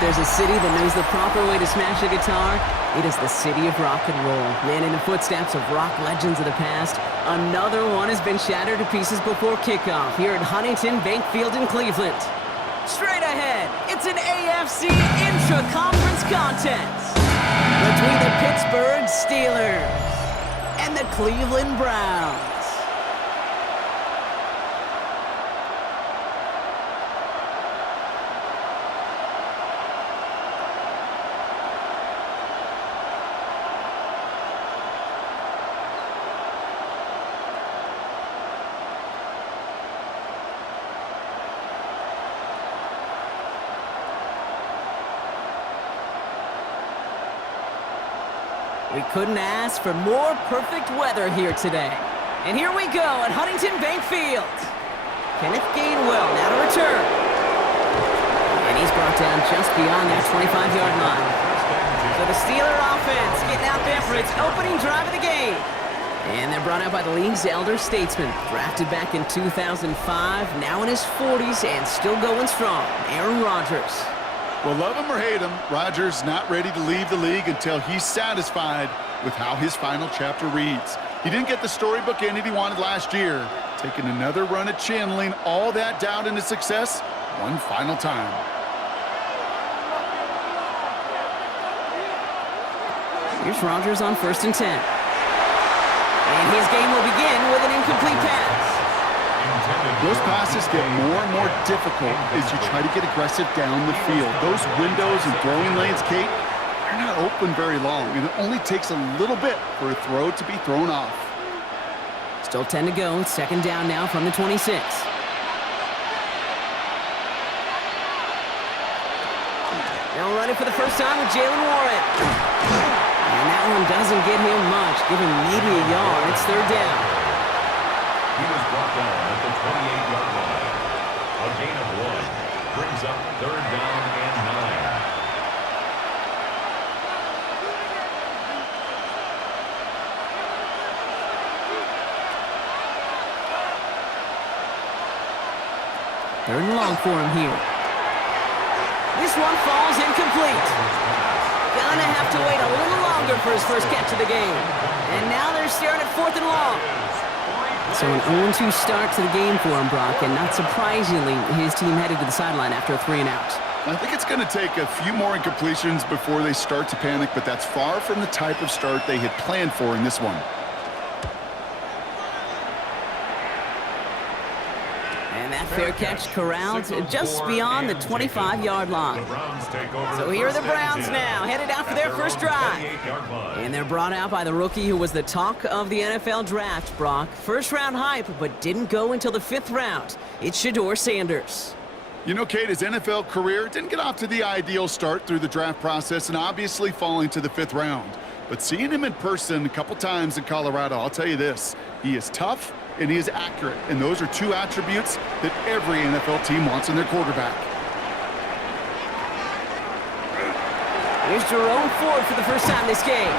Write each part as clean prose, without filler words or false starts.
there's a city that knows the proper way to smash a guitar, it is the city of rock and roll. And in the footsteps of rock legends of the past, another one has been shattered to pieces before kickoff here at Huntington Bank Field in Cleveland. Straight ahead, it's an AFC intra-conference contest between the Pittsburgh Steelers and the Cleveland Browns. We couldn't ask for more perfect weather here today. And here we go at Huntington Bank Field. Kenneth Gainwell now to return. And he's brought down just beyond that 25-yard line. So the Steeler offense getting out there for its opening drive of the game. And they're brought out by the league's elder statesman. Drafted back in 2005, now in his 40s and still going strong, Aaron Rodgers. Well, love him or hate him, Rodgers not ready to leave the league until he's satisfied with how his final chapter reads. He didn't get the storybook ending he wanted last year, taking another run at channeling all that doubt into success one final time. Here's Rodgers on 1st and 10. And his game will begin with an incomplete pass. Those passes get more and more difficult as you try to get aggressive down the field. Those windows and throwing lanes, Kate, they're not open very long, and it only takes a little bit for a throw to be thrown off. Still 10 to go. Second down now from the 26. They'll run it for the first time with Jalen Warren. And that one doesn't get him much, giving maybe a yard. It's third down. He was brought down at the 28-yard line. A gain of 1 brings up third down and 9. Third and long for him here. This one falls incomplete. Gonna have to wait a little longer for his first catch of the game. And now they're staring at 4th and long. So an 0-2 start to the game for him, Brock, and not surprisingly, his team headed to the sideline after a 3-and-out. I think it's going to take a few more incompletions before they start to panic, but that's far from the type of start they had planned for in this one. And that fair catch corralled just beyond the 25-yard line. So here are the Browns now, headed out for their first drive. And they're brought out by the rookie who was the talk of the NFL draft, Brock. First-round hype, but didn't go until the 5th round. It's Shedeur Sanders. You know, Kate, his NFL career didn't get off to the ideal start through the draft process and obviously falling to the 5th round. But seeing him in person a couple times in Colorado, I'll tell you this, he is tough and he is accurate, and those are two attributes that every NFL team wants in their quarterback. Here's Jerome Ford for the first time this game.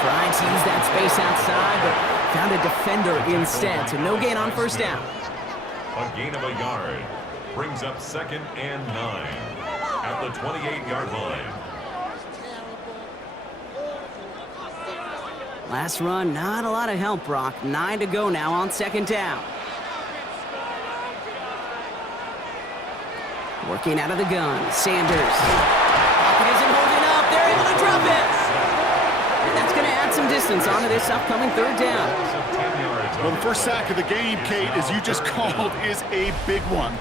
Trying to use that space outside, but found a defender instead, so no gain on first down. A gain of a yard brings up 2nd and 9 at the 28-yard line. Last run, not a lot of help, Brock. 9 to go now on 2nd down. Working out of the gun, Sanders. Pocket isn't holding up. They're able to drop it. And that's going to add some distance onto this upcoming 3rd down. Well, the first sack of the game, Kate, as you just called, is a big one.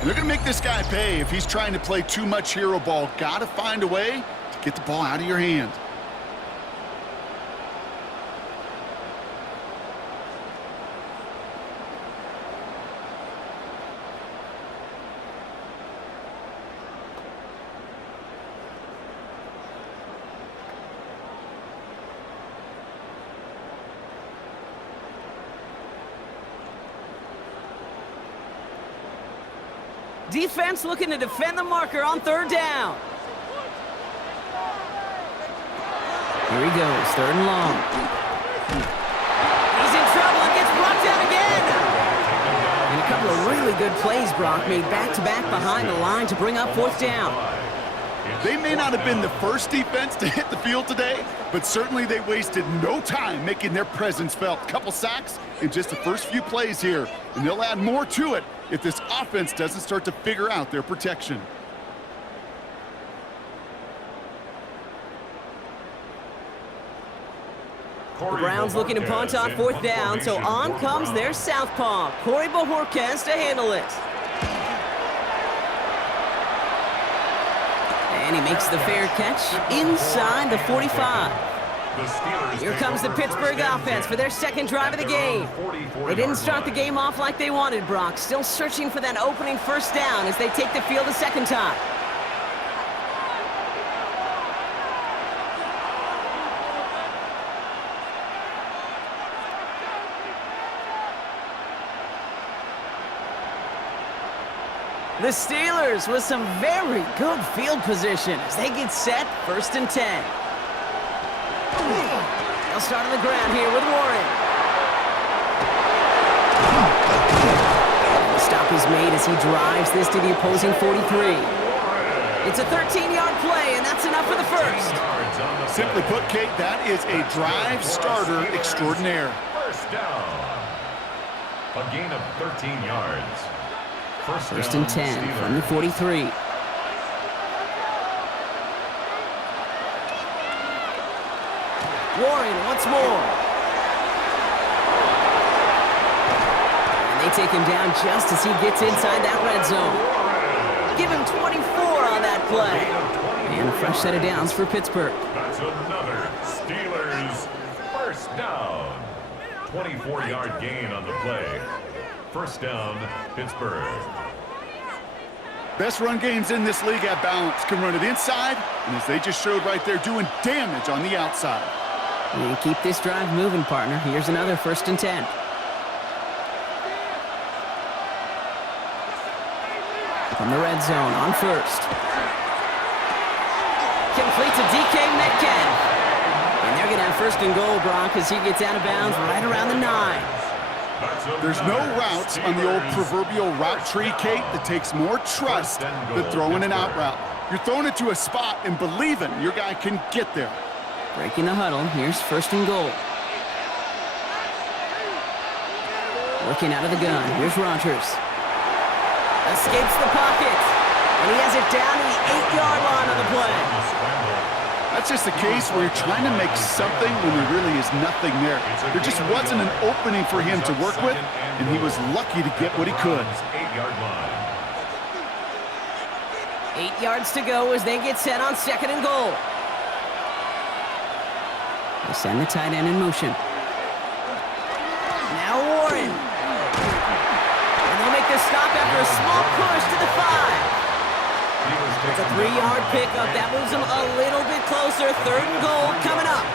And they're going to make this guy pay if he's trying to play too much hero ball. Got to find a way to get the ball out of your hand. Defense looking to defend the marker on 3rd down. Here he goes, 3rd and long. He's in trouble and gets brought down again. And a couple of really good plays, Brock, made back-to-back behind the line to bring up 4th down. They may not have been the first defense to hit the field today, but certainly they wasted no time making their presence felt. Couple sacks in just the first few plays here, and they'll add more to it if this offense doesn't start to figure out their protection. The Browns looking to punt on fourth down, so on comes their southpaw, Corey Bojorquez, to handle it. And he makes the fair catch inside the 45. Here comes the Pittsburgh offense for their second drive of the game. They didn't start the game off like they wanted, Brock. Still searching for that opening first down as they take the field a second time. The Steelers with some very good field position as they get set, 1st and 10. They'll start on the ground here with Warren. The stop is made as he drives this to the opposing 43. It's a 13-yard play, and that's enough for the first. Simply put, Kate, that is a drive starter extraordinaire. First down. A gain of 13 yards. First and 10 from the 43. Warren once more. And they take him down just as he gets inside that red zone. Give him 24 on that play. And a fresh set of downs for Pittsburgh. That's another Steelers first down. 24-yard gain on the play. First down, Pittsburgh. Best run games in this league at balance. Can run it inside, and as they just showed right there, doing damage on the outside. And keep this drive moving, partner. Here's another 1st and 10. From the red zone on first. Complete to DK Metcalf. And they're going to have 1st and goal, Brock, as he gets out of bounds right around the 9. There's no route on the old proverbial route tree, Kate, that takes more trust than throwing an out route. You're throwing it to a spot and believing your guy can get there. Breaking the huddle, here's 1st and goal. Working out of the gun, here's Rodgers. Escapes the pocket, and he has it down to the 8-yard line on the play. That's just a case where you're trying to make something when there really is nothing there. There just wasn't an opening for him to work with, and he was lucky to get what he could. 8-yard line. 8 yards to go as they get set on 2nd and goal. They send the tight end in motion. Now Warren. And they'll make the stop after a small push to the 5. It's a 3-yard pickup. That moves them a little bit closer. 3rd and goal coming up.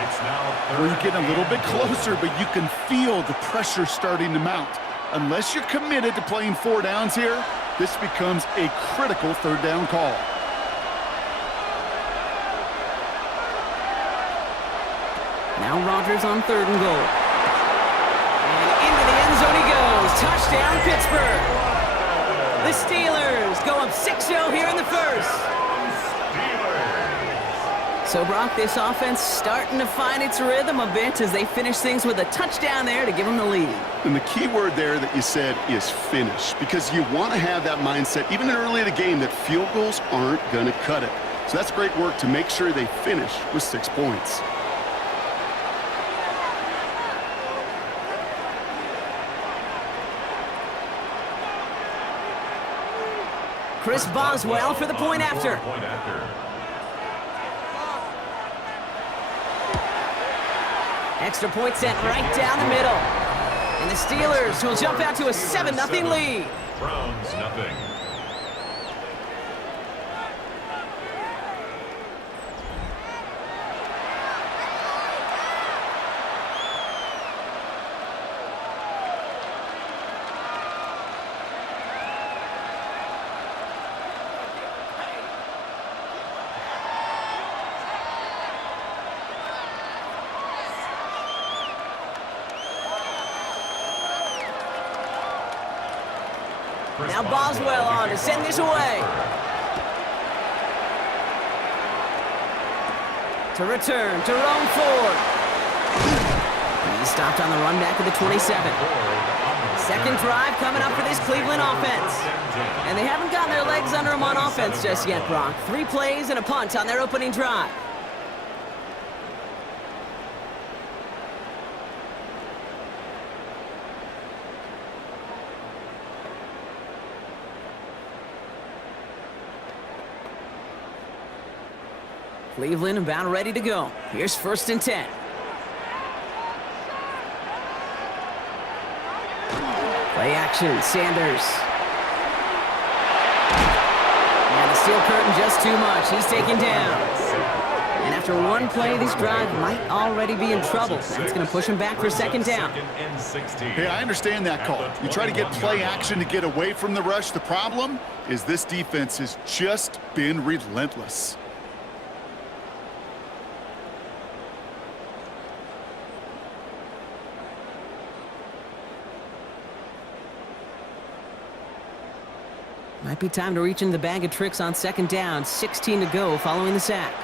It's now Well, you're getting a little bit closer, but you can feel the pressure starting to mount. Unless you're committed to playing 4 downs here, this becomes a critical 3rd down call. Now Rodgers on 3rd and goal. And into the end zone he goes. Touchdown, Pittsburgh. The Steelers go up 6-0 here in the first. So, Brock, this offense starting to find its rhythm a bit as they finish things with a touchdown there to give them the lead. And the key word there that you said is finish, because you want to have that mindset, even early in the game, that field goals aren't going to cut it. So that's great work to make sure they finish with 6 points. Chris Boswell for the point after. Extra point sent right down the middle. And the Steelers will jump out to a 7-0 lead. Browns nothing. Now Boswell on to send this away. To return to roam forward. He's stopped on the run back of the 27. Second drive coming up for this Cleveland offense. And they haven't gotten their legs under them on offense just yet, Brock. 3 plays and a punt on their opening drive. Cleveland about ready to go. Here's 1st and 10. Play action, Sanders. And the steel curtain just too much. He's taken down. And after one play, this drive might already be in trouble. That's going to push him back for 2nd down. Hey, I understand that call. You try to get play action to get away from the rush. The problem is this defense has just been relentless. Might be time to reach into the bag of tricks on 2nd down. 16 to go following the sack.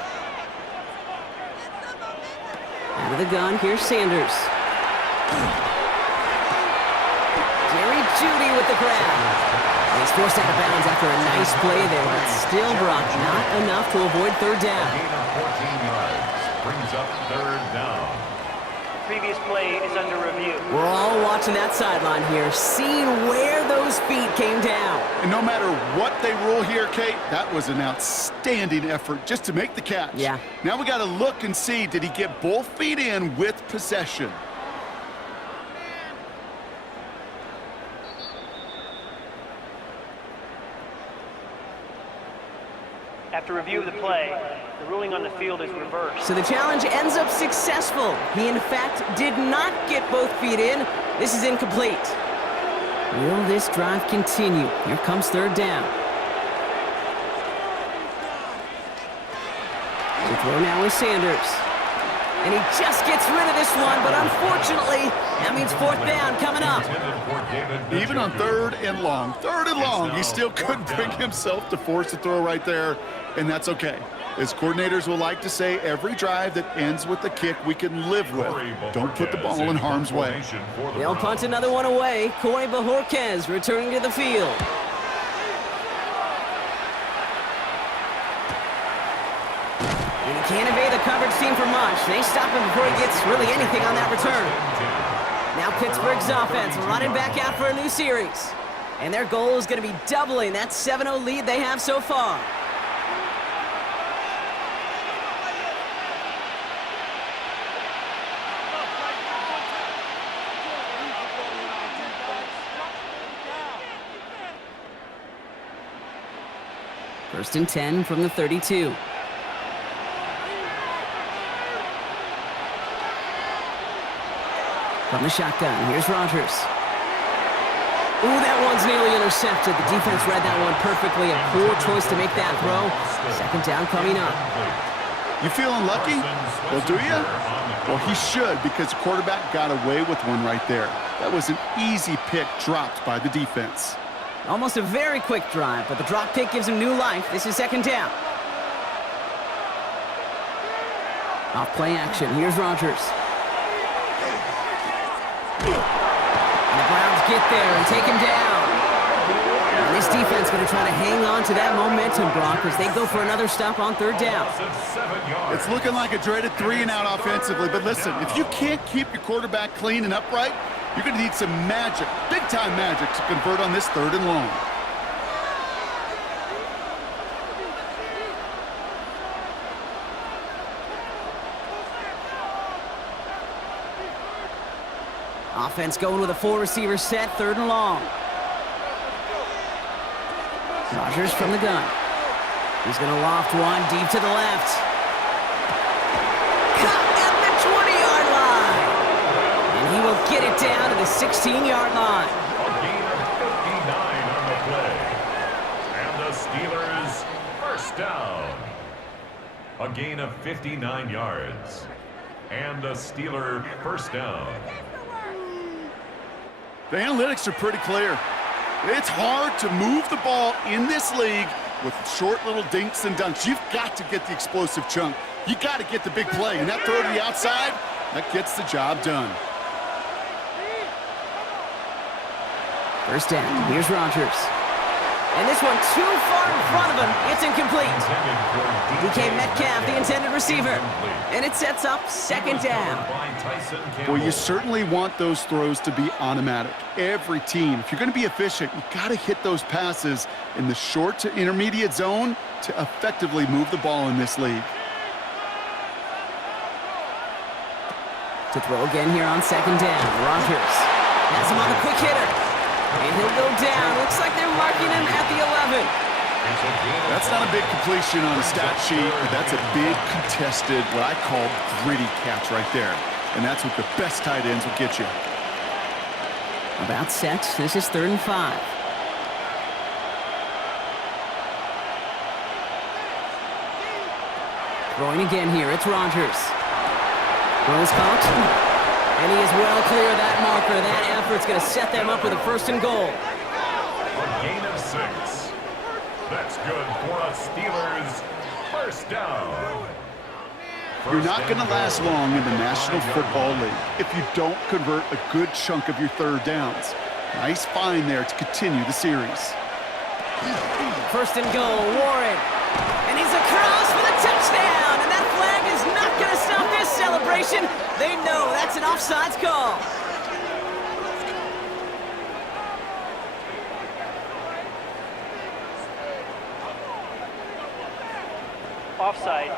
Out of the gun, here's Sanders. Jerry Jeudy with the grab. He's forced out of bounds after a nice play there, but still, Brock, not enough to avoid 3rd down. 14 yards brings up 3rd down. Previous play is under review. We're all watching that sideline here, seeing where those feet came down. And no matter what they rule here, Kate, that was an outstanding effort just to make the catch. Yeah. Now we got to look and see, did he get both feet in with possession? After review of the play, the ruling on the field is reversed. So the challenge ends up successful. He, in fact, did not get both feet in. This is incomplete. Will this drive continue? Here comes 3rd down. To throw now with Sanders. And he just gets rid of this one, but unfortunately, that means 4th down coming up. Even on 3rd and long, he still couldn't bring himself to force a throw right there, and that's okay. As coordinators will like to say, every drive that ends with a kick we can live with. Don't put the ball in harm's way. They'll punt another one away. Corey Bajorquez returning to the field. And he can't evade the coverage team for much. They stop him before he gets really anything on that return. Now Pittsburgh's offense running back out for a new series. And their goal is going to be doubling that 7-0 lead they have so far. First and 10 from the 32. From the shotgun, here's Rodgers. Ooh, that one's nearly intercepted. The defense read that one perfectly. A poor choice to make that throw. 2nd down coming up. You feeling lucky? Well, do you? Well, he should, because the quarterback got away with one right there. That was an easy pick dropped by the defense. Almost a very quick drive, but the drop pick gives him new life. This is 2nd down. Off play action. Here's Rodgers. And the Browns get there and take him down. And this defense going to try to hang on to that momentum, Brock, as they go for another stop on 3rd down. It's looking like a dreaded 3-and-out offensively, but listen, if you can't keep your quarterback clean and upright, you're going to need some magic, big-time magic, to convert on this 3rd and long. Offense going with a 4-receiver set, 3rd and long. Rodgers from the gun. He's going to loft one deep to the left. Caught at the 20-yard line. And he will get it down to the 16-yard line. A gain of 59 on the play. And the Steelers first down. A gain of 59 yards. And the Steeler first down. The analytics are pretty clear. It's hard to move the ball in this league with short little dinks and dunks. You've got to get the explosive chunk. You got to get the big play, and that throw to the outside, that gets the job done. First down, here's Rodgers. And this one too far in front of him. It's incomplete. DK Metcalf, the intended receiver. And it sets up second down. Well, you certainly want those throws to be automatic. Every team, if you're going to be efficient, you got to hit those passes in the short to intermediate zone to effectively move the ball in this league. To throw again here on second down. Rodgers has him on the quick hitter. And he'll go down. Looks like they're marking him at the 11. That's not a big completion on a stat sheet, but that's a big contested, what I call gritty catch right there. And that's what the best tight ends will get you. About set. This is 3rd and 5. Throwing again here. It's Rodgers. Throws caught. And he is well clear of that marker. That effort's going to set them up with a 1st and goal. A gain of 6. That's good for a Steelers first down. You're not going to last long in the National Football League if you don't convert a good chunk of your 3rd downs. Nice find there to continue the series. 1st and goal, Warren. And he's across for the touchdown. And that flag is not going to stop this celebration. They know that's an offsides call. Offside,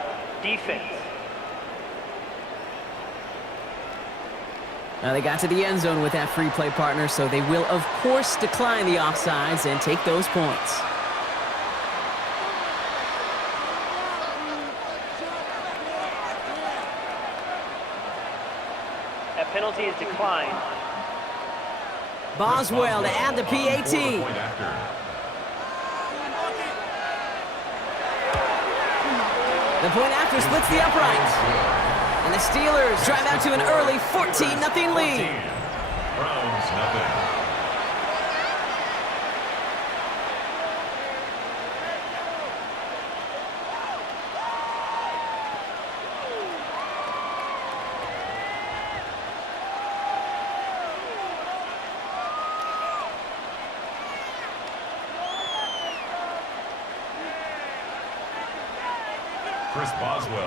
defense. Now they got to the end zone with that free play partner, so they will, of course, decline the offsides and take those points. That penalty is declined. Boswell to add the PAT. The point after splits the uprights. And the Steelers drive out to an early 14-0 lead. Browns nothing.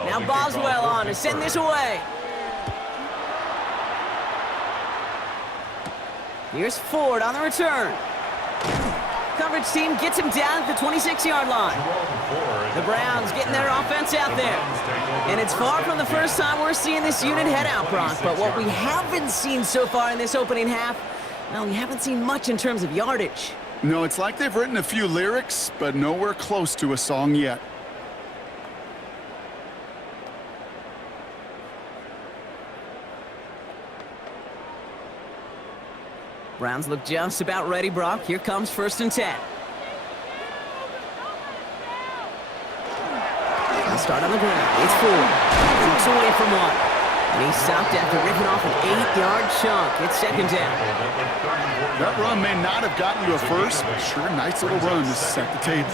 Now Boswell on to send this away. Here's Ford on the return. Coverage team gets him down at the 26-yard line. The Browns getting their offense out there. And it's far from the first time we're seeing this unit head out, Brock. But what we haven't seen so far in this opening half, well, we haven't seen much in terms of yardage. No, it's like they've written a few lyrics, but nowhere close to a song yet. Browns look just about ready, Brock. Here comes 1st and 10. They'll start on the ground. It's Ford. Looks away from one. And he's stopped after ripping off an 8-yard chunk. It's 2nd down. That run may not have gotten you a first, but sure, nice little run to set the table.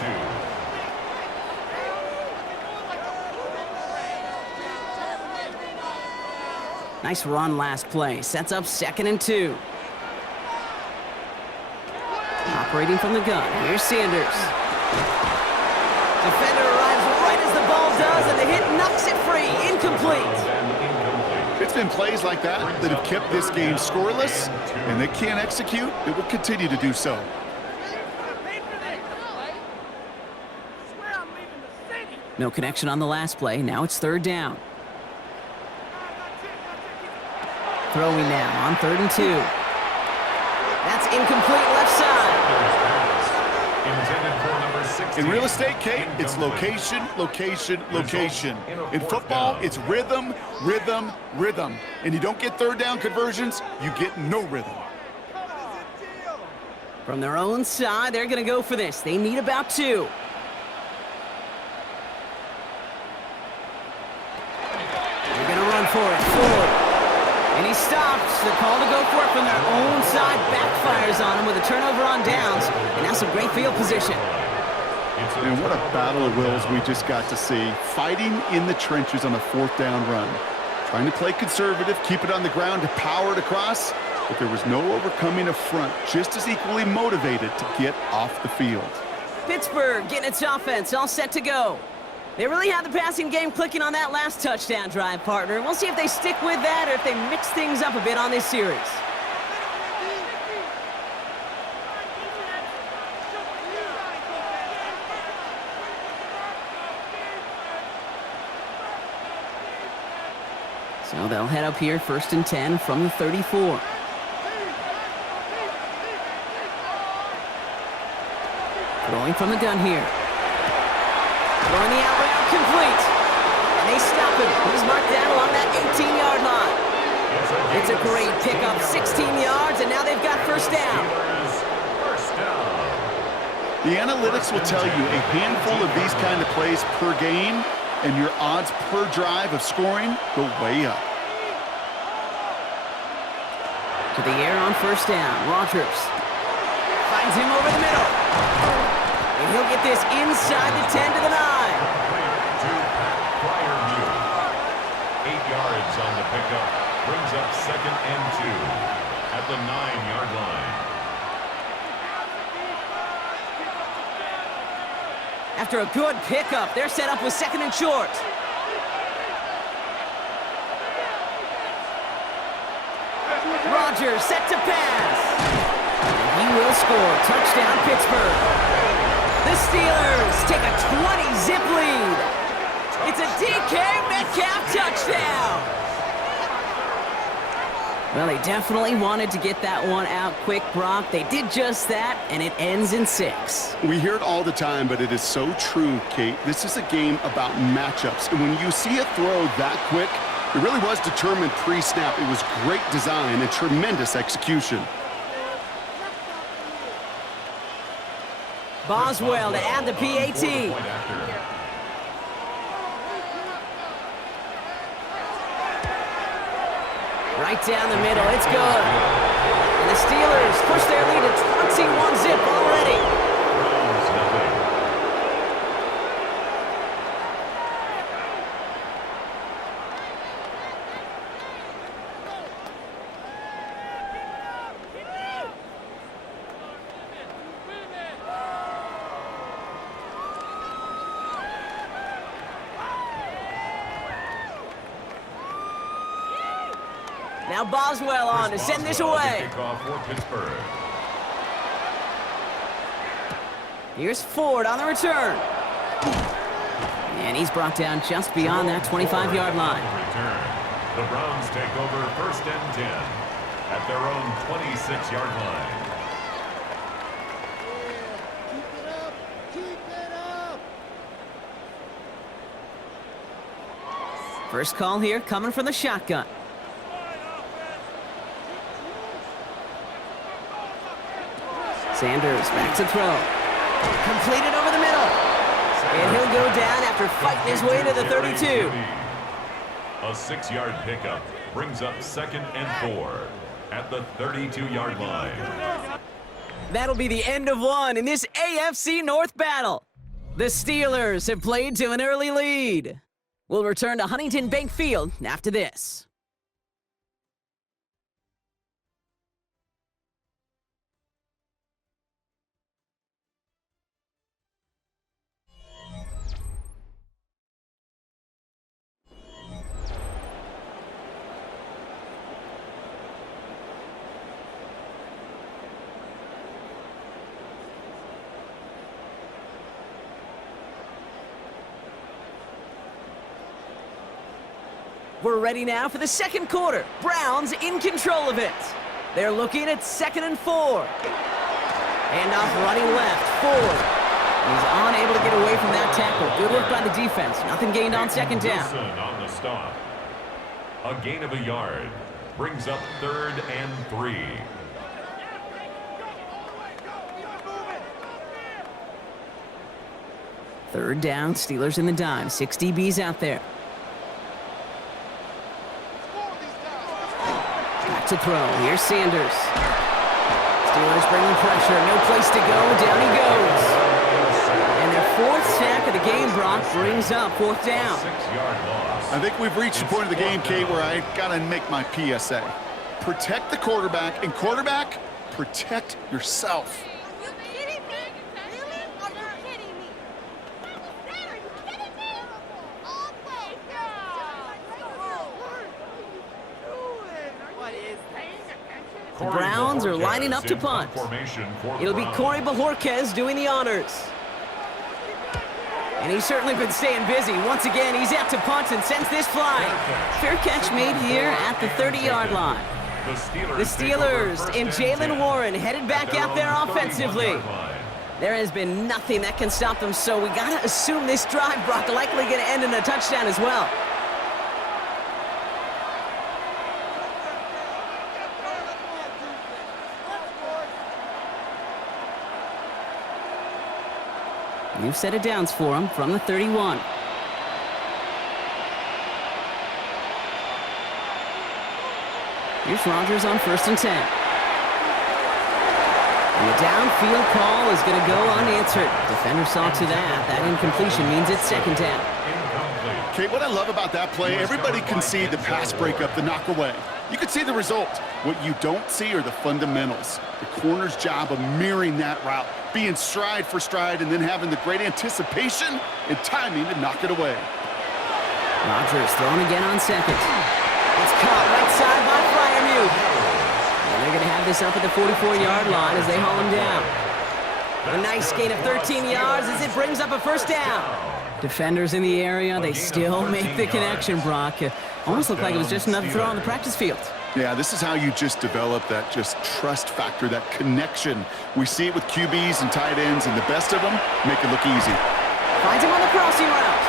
Nice run last play. Sets up 2nd and 2. Operating from the gun. Here's Sanders. Defender arrives right as the ball does, and the hit knocks it free. Incomplete. It's been plays like that that have kept this game scoreless, and they can't execute. It will continue to do so. No connection on the last play. Now it's 3rd down. Throwing now on 3rd and 2. That's incomplete left side. In real estate, Kate, it's location, location, location. In football, it's rhythm, rhythm, rhythm. And you don't get 3rd down conversions, you get no rhythm. From their own side, they're going to go for this. They need about 2. They're going to run for it. Ford. And he stops. The call to go for it from their own side backfires on him with a turnover on downs. And now some great field position. And what a battle of wills we just got to see. Fighting in the trenches on a 4th down run. Trying to play conservative, keep it on the ground to power it across, but there was no overcoming a front, just as equally motivated to get off the field. Pittsburgh getting its offense all set to go. They really had the passing game clicking on that last touchdown drive, partner. We'll see if they stick with that or if they mix things up a bit on this series. So they'll head up here, 1st and 10 from the 34. Throwing from the gun here. Throwing the out route complete. And they stop him. He's marked down along that 18-yard line. It's a great pickup, 16 yards, and now they've got 1st down. The analytics will tell you a handful of these kind of plays per game, and your odds per drive of scoring go way up. To the air on 1st down. Rodgers finds him over the middle. And he'll get this inside the 10 to the 9. 8 yards on the pickup. Brings up 2nd and 2 at the 9-yard line. After a good pickup, they're set up with 2nd and short. Rodgers set to pass. And he will score. Touchdown, Pittsburgh. The Steelers take a 20-zip lead. It's a DK Metcalf touchdown. Well, they definitely wanted to get that one out quick, Brock. They did just that, and it ends in 6. We hear it all the time, but it is so true, Kate. This is a game about matchups. And when you see a throw that quick, it really was determined pre-snap. It was great design and tremendous execution. Boswell to add the PAT. Right down the middle, it's good. And the Steelers push their lead to 21-zip already. Now Boswell on to send this away. Here's Ford on the return. And he's brought down just beyond that 25-yard line. The Browns take over 1st and 10 at their own 26-yard line. First call here coming from the shotgun. Sanders back to throw. Completed over the middle. And he'll go down after fighting his way to the 32. A 6-yard pickup brings up 2nd and 4 at the 32-yard line. That'll be the end of one in this AFC North battle. The Steelers have played to an early lead. We'll return to Huntington Bank Field after this. We're ready now for the second quarter. Browns in control of it. They're looking at 2nd and 4. Handoff running left. Ford. He's unable to get away from that tackle. Good work by the defense. Nothing gained on 2nd down. On the stop. A gain of a yard. Brings up 3rd and 3. Third down. Steelers in the dime. 6 DBs out there. To throw. Here's Sanders. Steelers bringing pressure. No place to go. Down he goes. And they're game, Brock. Brings up 4th down. 6-yard loss. I think we've reached the point of the game, Kate, where I gotta make my PSA. Protect the quarterback, and quarterback, protect yourself. Are you kidding me? Really? Are you kidding me? Are you kidding me? What is that? The Browns are lining up to punt. It'll be Corey Bajorquez doing the honors. And he's certainly been staying busy. Once again, he's out to punt and sends this flying. Fair catch made here at the 30-yard line. The Steelers and Jalen Warren headed back out there offensively. There has been nothing that can stop them, so we got to assume this drive, Brock, likely going to end in a touchdown as well. New set of downs for him from the 31. Here's Rodgers on 1st and 10. And the downfield call is going to go unanswered. Defender saw to that. That incompletion means it's 2nd down. Kate, what I love about that play, everybody can see the pass breakup, the knock away. You can see the result. What you don't see are the fundamentals. The corner's job of mirroring that route, being stride for stride, and then having the great anticipation and timing to knock it away. Rodgers thrown again on 2nd. It's caught right side by Freiermuth. And they're going to have this up at the 44-yard line as they haul him down. A nice gain of 13 yards as it brings up a 1st down. Defenders in the area, they still make the connection, Brock. It almost looked like it was just another throw on the practice field. Yeah, this is how you just develop that just trust factor, that connection. We see it with QBs and tight ends, and the best of them make it look easy. Finds him on the crossing route.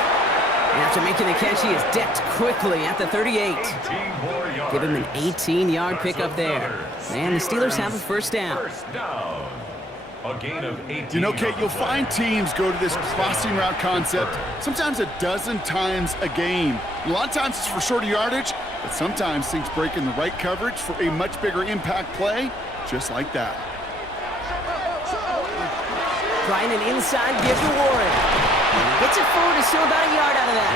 And after making the catch, he is decked quickly at the 38. Give him an 18-yard pickup there. And the Steelers have a 1st down. First down. A gain of 18. You know, Kate, you'll find teams go to this crossing route concept sometimes a dozen times a game. A lot of times it's for shorter yardage, but sometimes things break in the right coverage for a much bigger impact play, just like that. Trying an inside give to Warren. Gets it forward to still about a yard out of that.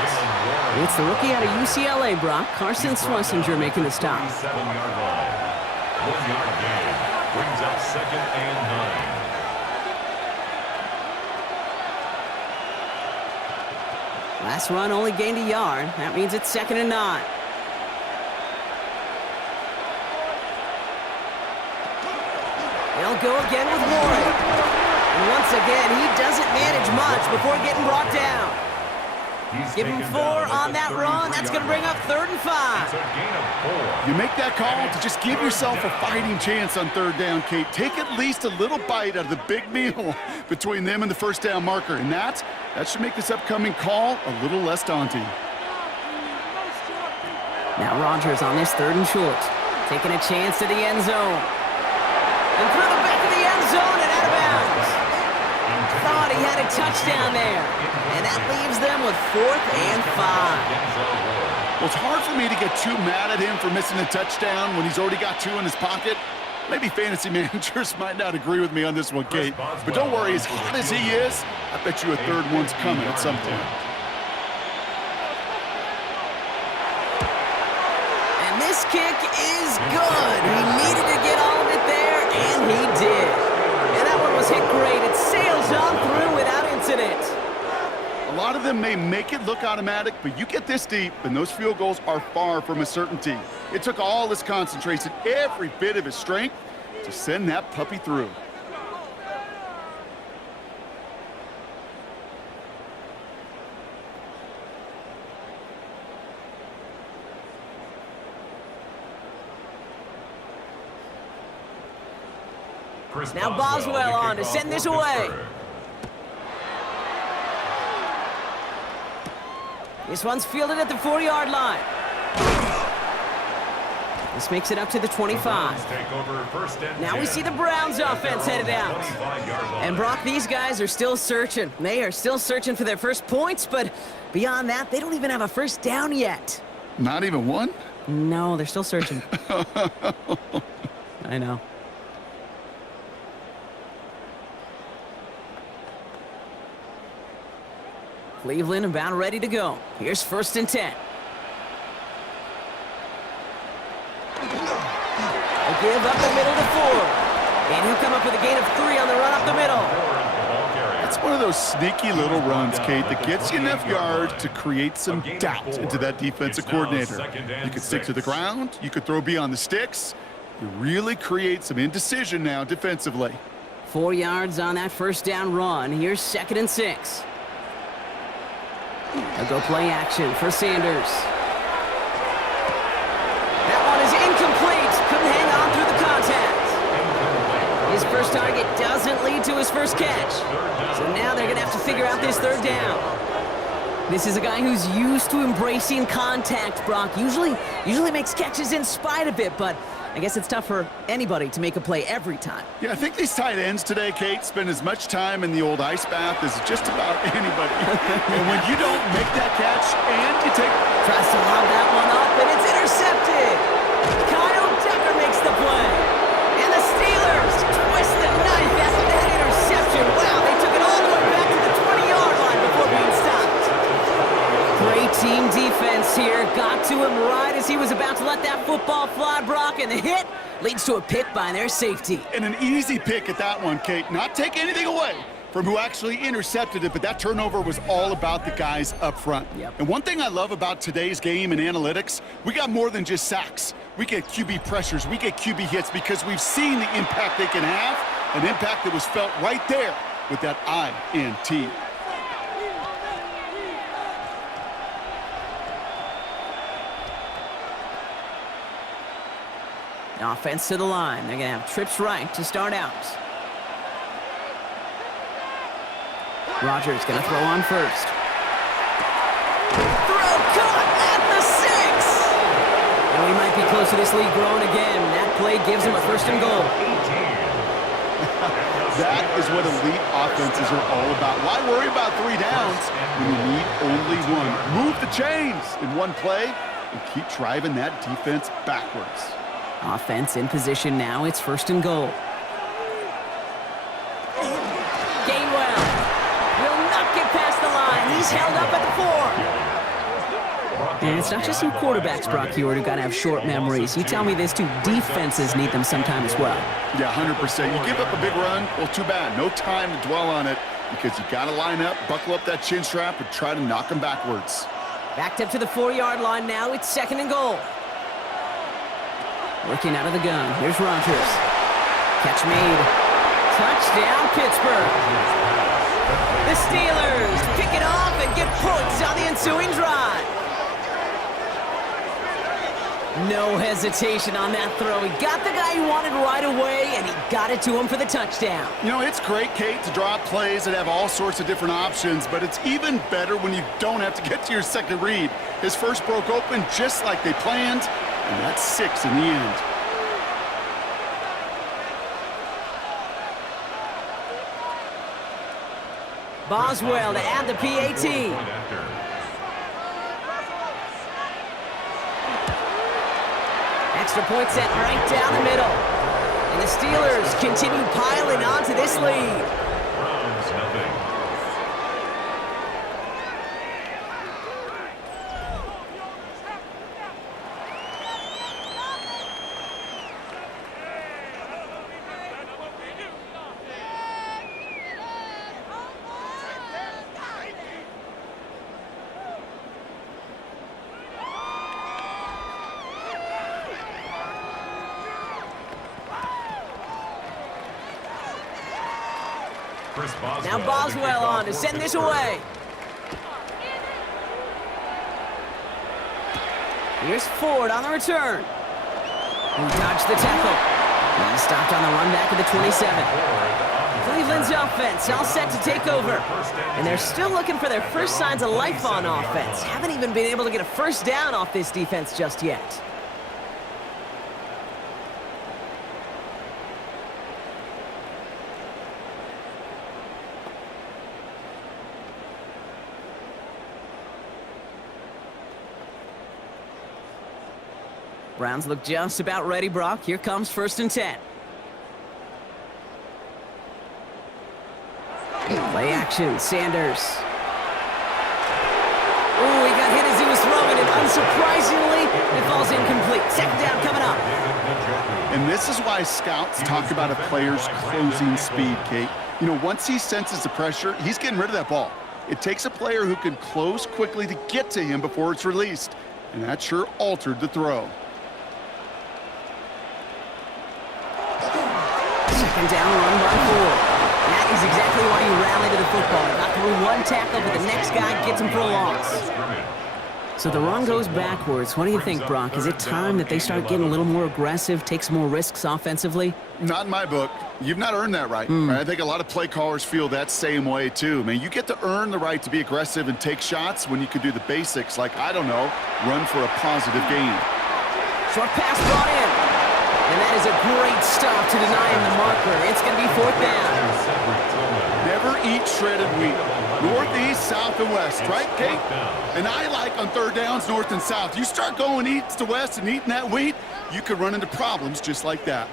It's the rookie out of UCLA, Brock. Carson Schlesinger making the stop. 7-yard line. 1-yard gain. Brings up 2nd and 9. Last run only gained a yard. That means it's 2nd and 9. They'll go again with Warren. And once again, he doesn't manage much before getting brought down. Give him 4 on that run. That's going to bring up 3rd and 5. It's a gain of 4. You make that call to just give yourself a fighting chance on 3rd down, Kate. Take at least a little bite out of the big meal between them and the 1st down marker. And that should make this upcoming call a little less daunting. Now Rodgers on this 3rd and short. Taking a chance to the end zone. And through the back of the end zone and out of bounds. Thought he had a touchdown there. And that leaves them with 4th and 5. Well, it's hard for me to get too mad at him for missing a touchdown when he's already got 2 in his pocket. Maybe fantasy managers might not agree with me on this one, Kate. But don't worry, as hot as he is, I bet you a 3rd one's coming at some point. And this kick is good. He needed to get all of it there, and he did. And that one was hit great. It sails on through without incident. A lot of them may make it look automatic, but you get this deep, and those field goals are far from a certainty. It took all his concentration, every bit of his strength, to send that puppy through. Now Boswell on to send this away. This one's fielded at the 4-yard line. This makes it up to the 25. Now we see the Browns offense headed out. And Brock, these guys are still searching. They are still searching for their first points, but beyond that, they don't even have a 1st down yet. Not even one? No, they're still searching. I know. Cleveland about ready to go. Here's 1st and 10. A give up the middle to Ford. And he'll come up with a gain of 3 on the run up the middle. It's one of those sneaky little runs, Kate, that gets you enough yards to create some doubt into that defensive coordinator. You could stick to the ground. You could throw beyond the sticks. You really create some indecision now defensively. 4 yards on that 1st down run. Here's 2nd and 6. They'll go play action for Sanders. That one is incomplete. Couldn't hang on through the contact. His first target doesn't lead to his first catch. So now they're going to have to figure out this 3rd down. This is a guy who's used to embracing contact, Brock. Usually makes catches in spite of it, but I guess it's tough for anybody to make a play every time. Yeah, I think these tight ends today, Kate, spend as much time in the old ice bath as just about anybody. And when you don't make that catch and you take... Tries to lob that one up, and it's intercepted. Kyle Tucker makes the play. And the Steelers twist the knife after that interception. Wow, they took it all the way back to the 20-yard line before being stopped. Great team defense here. Got to him right as he was about to let that football fly, Brock, and the hit leads to a pick by their safety. And an easy pick at that one, Kate. Not take anything away from who actually intercepted it, but that turnover was all about the guys up front. Yep. And one thing I love about today's game and analytics, we got more than just sacks. We get QB pressures, we get QB hits because we've seen the impact they can have, an impact that was felt right there with that INT. Offense to the line. They're going to have trips right to start out. Rodgers going to throw on first. Throw caught at the 6. And we might be close to this lead growing again. That play gives him a 1st and goal. That is what elite offenses are all about. Why worry about 3 downs when you need only 1? Move the chains in one play and keep driving that defense backwards. Offense in position now. It's 1st and goal. Gainwell will not get past the line. He's held up at the 4. And it's not just some quarterbacks, Brock Hewitt, who got to have short memories. You tell me this too. Defenses need them sometime as well. Yeah, 100%. You give up a big run, well, too bad. No time to dwell on it because you got to line up, buckle up that chin strap, and try to knock them backwards. Backed up to the 4-yard line now. It's 2nd and goal. Working out of the gun. Here's Rodgers. Catch made. Touchdown, Pittsburgh. The Steelers pick it off and get points on the ensuing drive. No hesitation on that throw. He got the guy he wanted right away, and he got it to him for the touchdown. You know, it's great, Kate, to draw up plays that have all sorts of different options, but it's even better when you don't have to get to your second read. His first broke open just like they planned, and that's 6 in the end. Boswell to add the PAT. Extra point set right down the middle. And the Steelers continue piling onto this lead. Browns, nothing. Now Boswell on to send this away. Here's Ford on the return. He dodged the tackle. He stopped on the run back of the 27. Cleveland's offense all set to take over. And they're still looking for their first signs of life on offense. Haven't even been able to get a first down off this defense just yet. Browns look just about ready, Brock. Here comes 1st and 10. Play action, Sanders. unsurprisingly, it falls incomplete. Second down coming up. And this is why scouts talk about a player's closing speed, Kate. You know, once he senses the pressure, he's getting rid of that ball. It takes a player who can close quickly to get to him before it's released. And that sure altered the throw. Second down, run by 4. That is exactly why you rally to the football. Got through one tackle, but the next guy gets him for a loss. So the run goes backwards. What do you think, Brock? Is it time that they start getting a little more aggressive, take some more risks offensively? Not in my book. You've not earned that right. I think a lot of play callers feel that same way, too. Man, you get to earn the right to be aggressive and take shots when you could do the basics, like, I don't know, run for a positive gain. Short pass brought in. And that is a great stop to deny him the marker. It's going to be 4th down. Never eat shredded wheat. North, east, south, and west, right, Kate? And I like on 3rd downs, north and south. You start going east to west and eating that wheat, you could run into problems just like that.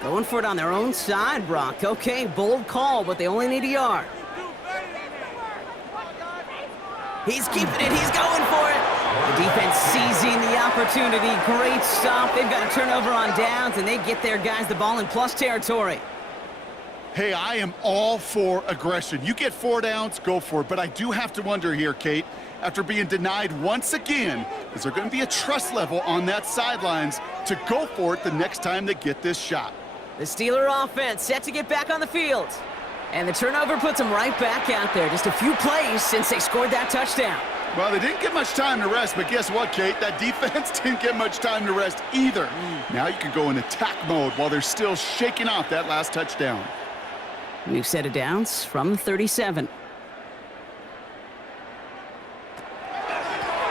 Going for it on their own side, Brock. Okay, bold call, but they only need a yard. He's keeping it. He's going for it. The defense seizing the opportunity. Great stop. They've got a turnover on downs, and they get their guys the ball in plus territory. Hey, I am all for aggression. You get 4 downs, go for it. But I do have to wonder here, Kate, after being denied once again, is there going to be a trust level on that sidelines to go for it the next time they get this shot? The Steeler offense set to get back on the field. And the turnover puts them right back out there. Just a few plays since they scored that touchdown. Well, they didn't get much time to rest, but guess what, Kate? That defense didn't get much time to rest either. Now you can go in attack mode while they're still shaking off that last touchdown. We've set it downs from the 37.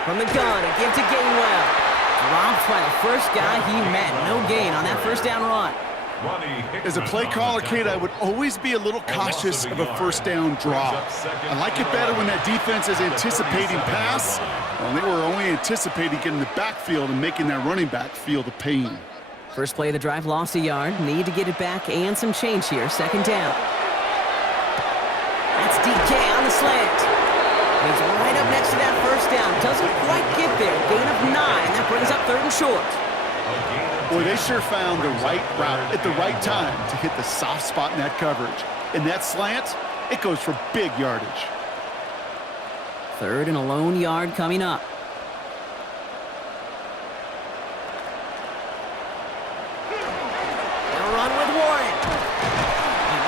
From the gun, a give to Gainwell. Dropped by the first guy he met. No gain on that first down run. As a play caller, Kate, I would always be a little cautious of a 1st down draw. I like it better when that defense is anticipating pass. Well, they were only anticipating getting the backfield and making that running back feel the pain. First play of the drive lost a yard. Need to get it back and some change here. 2nd down. That's DK on the slant. He's right up next to that first down. Doesn't quite get there. Gain of 9. That brings up 3rd and short. Boy, they sure found the right route at the right time to hit the soft spot in that coverage. And that slant, it goes for big yardage. 3rd and a lone yard coming up. They'll run with Warren.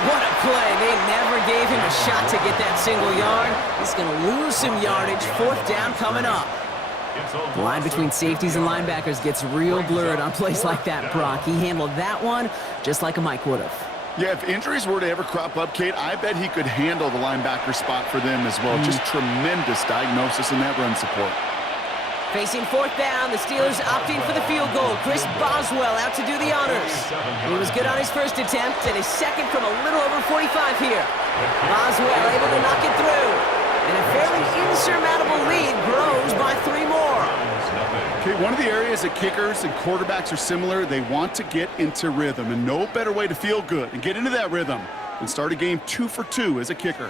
What a play. They never gave him a shot to get that single yard. He's going to lose some yardage. 4th down coming up. The line between safeties and linebackers gets real blurred on plays like that, Brock. He handled that one just like a Mike would have. Yeah, if injuries were to ever crop up, Kate, I bet he could handle the linebacker spot for them as well. Just tremendous diagnosis in that run support. Facing 4th down, the Steelers opting for the field goal. Chris Boswell out to do the honors. He was good on his first attempt and his second from a little over 45 here. Boswell able to knock it through. And a fairly insurmountable lead grows by 3 more. Okay, one of the areas that kickers and quarterbacks are similar, they want to get into rhythm. And no better way to feel good and get into that rhythm than start a game 2 for 2 as a kicker.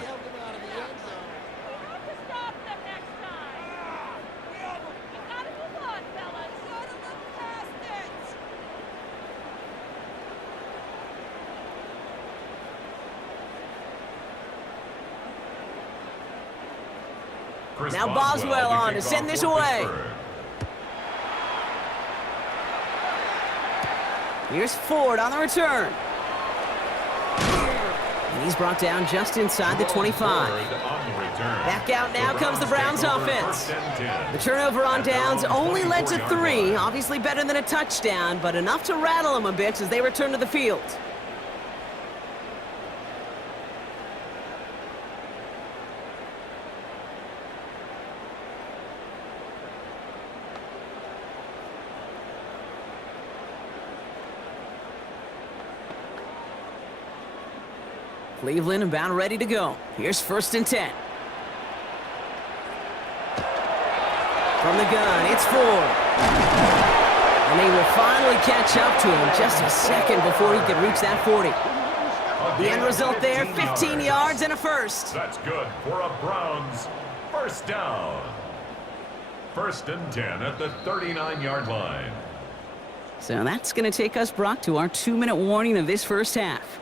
Now Boswell on to send this away. Here's Ford on the return. And he's brought down just inside the 25. Back out now comes the Browns offense. The turnover on downs only led to 3. Obviously better than a touchdown, but enough to rattle them a bit as they return to the field. Cleveland about ready to go. Here's 1st and 10. From the gun, it's Ford. And they will finally catch up to him just a second before he could reach that 40. The end result there, 15 yards and a first. That's good for a Browns 1st down. First and 10 at the 39-yard line. So that's going to take us, Brock, to our 2-minute warning of this first half.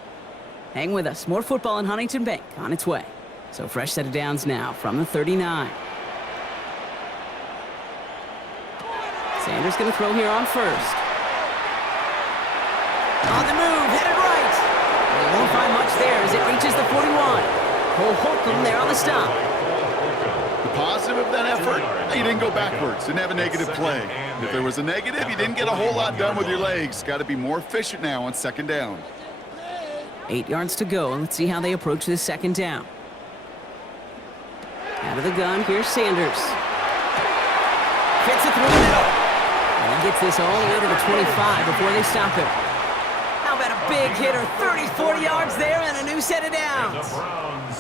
Hang with us. More football in Huntington Bank on its way. So fresh set of downs now from the 39. Sanders going to throw here on first. On the move, headed right. They won't find much there as it reaches the 41. Cole Holcomb there on the stop. The positive of that effort, he didn't go backwards, didn't have a negative play. If there was a negative, you didn't get a whole lot done with your legs. Got to be more efficient now on second down. 8 yards to go. Let's see how they approach this second down. Out of the gun, here's Sanders. Fits it through the middle. And he gets this all the way to the 25 before they stop him. How about a big hitter, 30, 40 yards there and a new set of downs.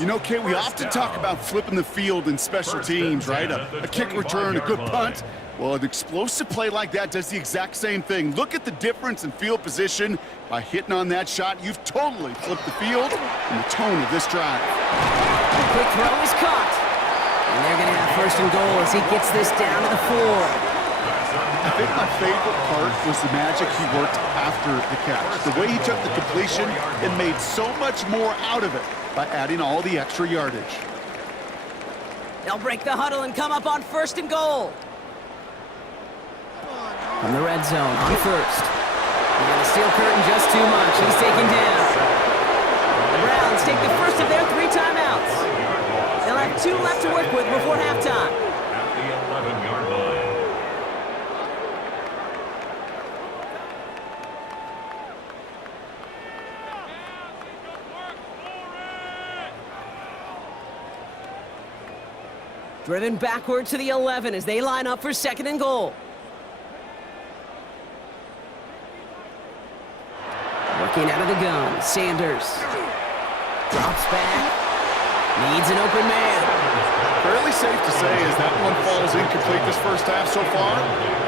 You know, Kate, we often talk about flipping the field in special teams, right? A kick return, a good punt. Well, an explosive play like that does the exact same thing. Look at the difference in field position. By hitting on that shot, you've totally flipped the field and the tone of this drive. The quick throw is caught. And they're going to have first and goal as he gets this down to the 4. I think my favorite part was the magic he worked after the catch. The way he took the completion and made so much more out of it by adding all the extra yardage. They'll break the huddle and come up on first and goal. From the red zone on first. And the steel curtain just too much. He's taken down. The Browns take the first of their 3 timeouts. They'll have 2 left to work with before halftime. At the 11-yard line. Driven backward to the 11 as they line up for second and goal. Working out of the gun, Sanders. Drops back. Needs an open man. Fairly safe to say as that one falls incomplete this first half so far,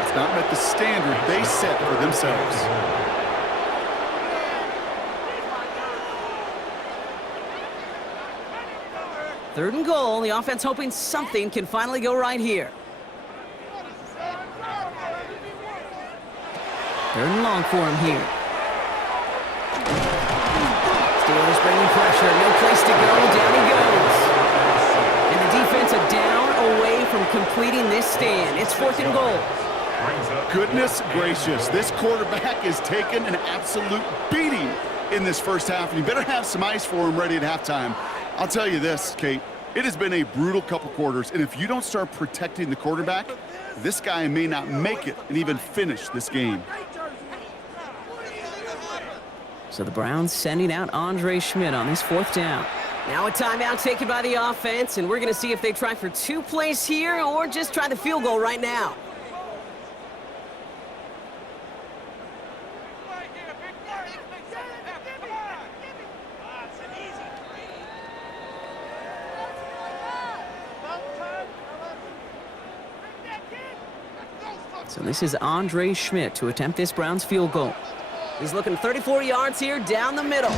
it's not met the standard they set for themselves. Third and goal. The offense hoping something can finally go right here. Third and long for him here. Steelers bringing pressure. No place to go. Down he goes. And the defense a down away from completing this stand. It's fourth and goal. Goodness gracious, this quarterback is taking an absolute beating in this first half, and you better have some ice for him ready at halftime. I'll tell you this, Kate, it has been a brutal couple quarters, and if you don't start protecting the quarterback, this guy may not make it and even finish this game. So the Browns sending out Andre Schmidt on this fourth down. Now a timeout taken by the offense, and we're going to see if they try for 2 plays here or just try the field goal right now. So this is Andre Schmidt to attempt this Browns field goal. He's looking 34 yards here down the middle.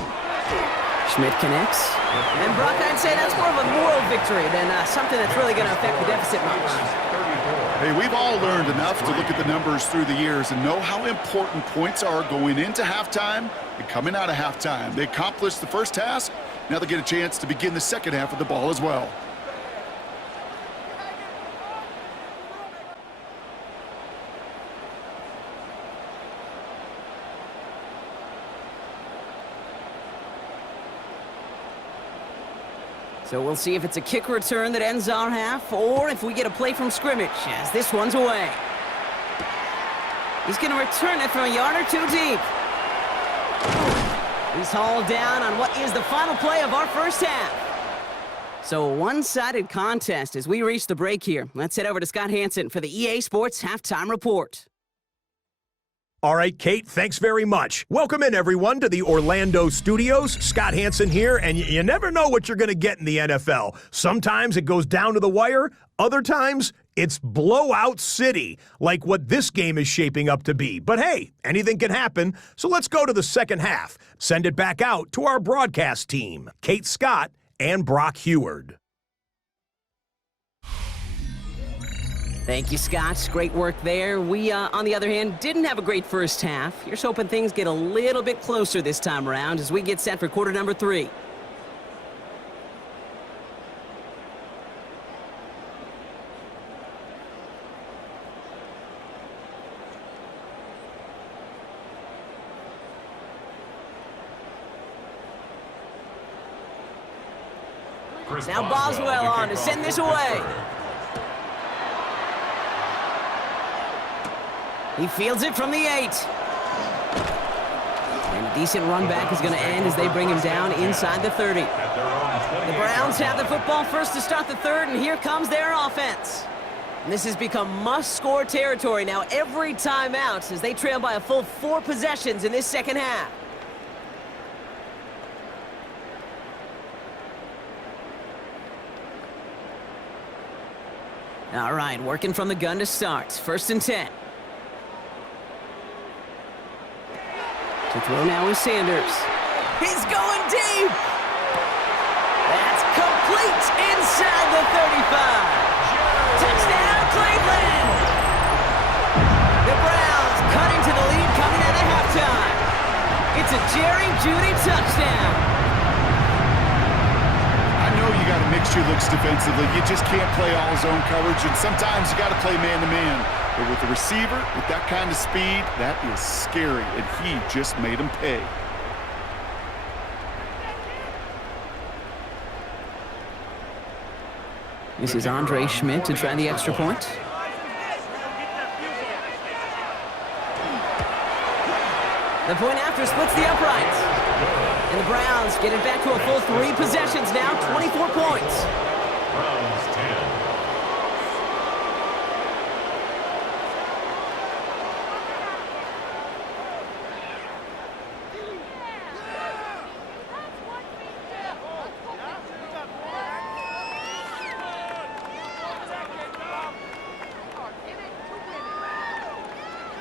Schmidt connects. And Brock, I'd say that's more of a moral victory than something that's really going to affect the deficit much. Hey, we've all learned enough to look at the numbers through the years and know how important points are going into halftime and coming out of halftime. They accomplished the first task. Now they get a chance to begin the second half of the ball as well. So we'll see if it's a kick return that ends our half or if we get a play from scrimmage as this one's away. He's going to return it from a yard or 2 deep. He's hauled down on what is the final play of our first half. So a one-sided contest as we reach the break here. Let's head over to Scott Hansen for the EA Sports Halftime Report. All right, Kate, thanks very much. Welcome in, everyone, to the Orlando studios. Scott Hansen here, and you never know what you're going to get in the NFL. Sometimes it goes down to the wire. Other times, it's blowout city, like what this game is shaping up to be. But hey, anything can happen, so let's go to the second half. Send it back out to our broadcast team, Kate Scott and Brock Heward. Thank you, Scott. Great work there. We, on the other hand, didn't have a great first half. Here's hoping things get a little bit closer this time around as we get set for quarter number 3. Now Boswell on to send this away. He fields it from the 8. And a decent run back is going to end as they bring him down inside the 30. The Browns have the football first to start the third, and here comes their offense. And this has become must-score territory now every time out as they trail by a full 4 possessions in this second half. All right, working from the gun to start. 1st and 10. To throw now is Sanders. He's going deep! That's complete inside the 35. Touchdown, Cleveland! The Browns cutting to the lead coming out of halftime. It's a Jerry Jeudy touchdown. I know you got to mix your looks defensively. You just can't play all zone coverage, and sometimes you got to play man-to-man. But with the receiver, with that kind of speed, that is scary, and he just made him pay. This is Andre Schmidt to try the extra point. The point after splits the uprights. And the Browns get it back to a full 3 possessions now, 24 points. Browns 10.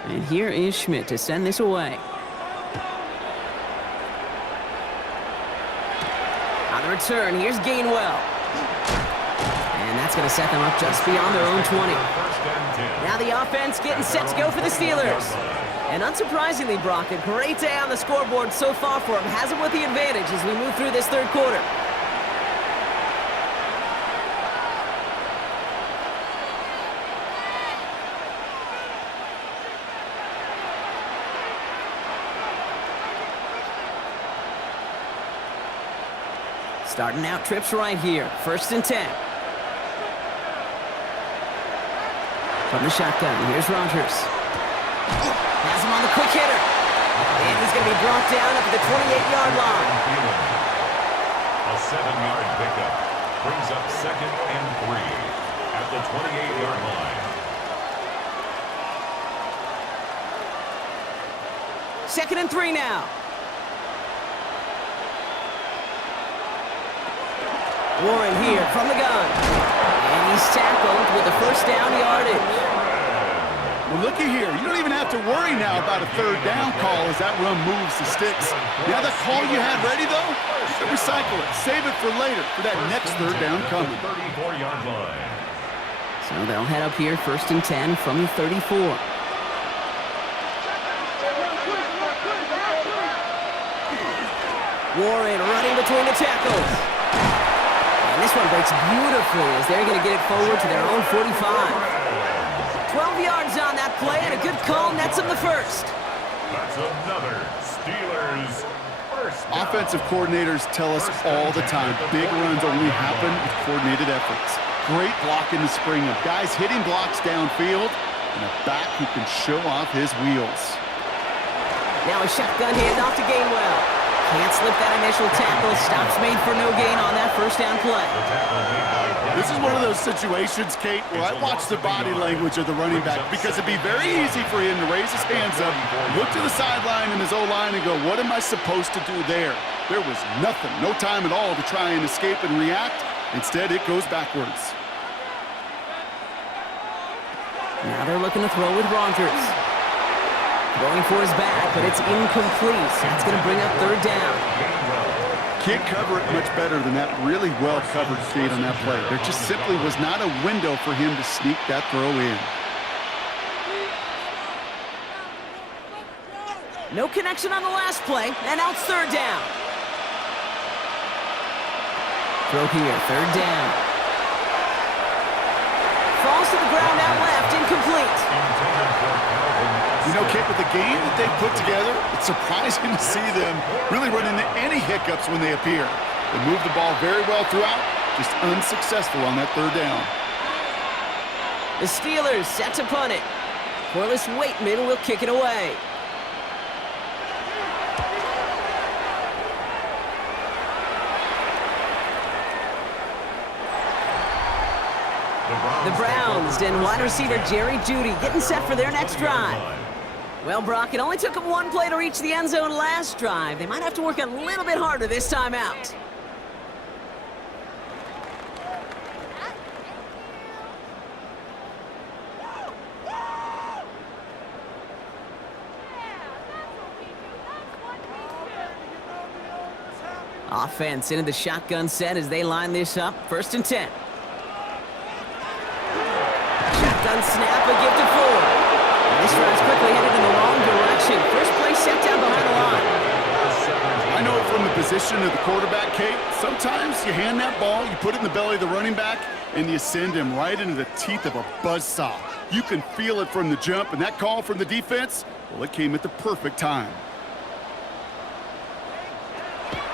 And here is Schmidt to send this away. On the return, here's Gainwell. And that's going to set them up just beyond their own 20. Now the offense getting set to go for the Steelers. And unsurprisingly, Brock, a great day on the scoreboard so far for him. Has him with the advantage as we move through this third quarter. Starting out trips right here. 1st and 10. From the shotgun, here's Rodgers. Has him on the quick hitter. And he's going to be brought down up at the 28-yard line. A 7-yard pickup brings up 2nd and 3 at the 28-yard line. 2nd and 3 now. Warren here from the gun. And he's tackled with the 1st down yardage. Well, looky here. You don't even have to worry now about a 3rd down call as that run moves the sticks. Yeah, that call you had ready, though, you can recycle it. Save it for later for that next 3rd down coming. 34-yard line. So they'll head up here 1st and 10 from the 34. Warren running between the tackles. And this one breaks beautifully as they're going to get it forward to their own 45. 12 yards on that play, and a good call nets them the 1st. That's another Steelers first down. Offensive coordinators tell us all the time, big runs only happen with coordinated efforts. Great blocking to spring of guys hitting blocks downfield, and a back who can show off his wheels. Now a shotgun handoff to Gainwell. Can't slip that initial tackle. Stops made for no gain on that 1st down play. This is one of those situations, Kate, where I watch the body language of the running back because it'd be very easy for him to raise his hands up, look to the sideline in his O-line and go, what am I supposed to do there? There was nothing, no time at all to try and escape and react. Instead, it goes backwards. Now they're looking to throw with Rodgers. Going for his back, but it's incomplete. That's going to bring up 3rd down. can't cover it much better than that really well-covered feed on that play. There just simply was not a window for him to sneak that throw in. No connection on the last play, and now it's third down. Throw here, third down. Falls to the ground out left, incomplete. You know, Kate, with the game that they've put together, it's surprising to see them really run into any hiccups when they appear. They move the ball very well throughout, just unsuccessful on that third down. The Steelers set to punt it. Corliss Waitman will kick it away. The Browns and wide receiver Jerry Jeudy getting set for their next drive. Well, Brock, it only took them one play to reach the end zone last drive. They might have to work a little bit harder this time out. Offense into the shotgun set as they line this up. 1st and 10. Shotgun snap, a give to Ford. And this drive's quickly headed in the wrong direction. First play set down behind the line. I know from the position of the quarterback, Kate, sometimes you hand that ball, you put it in the belly of the running back, and you send him right into the teeth of a buzzsaw. You can feel it from the jump, and that call from the defense, well, it came at the perfect time.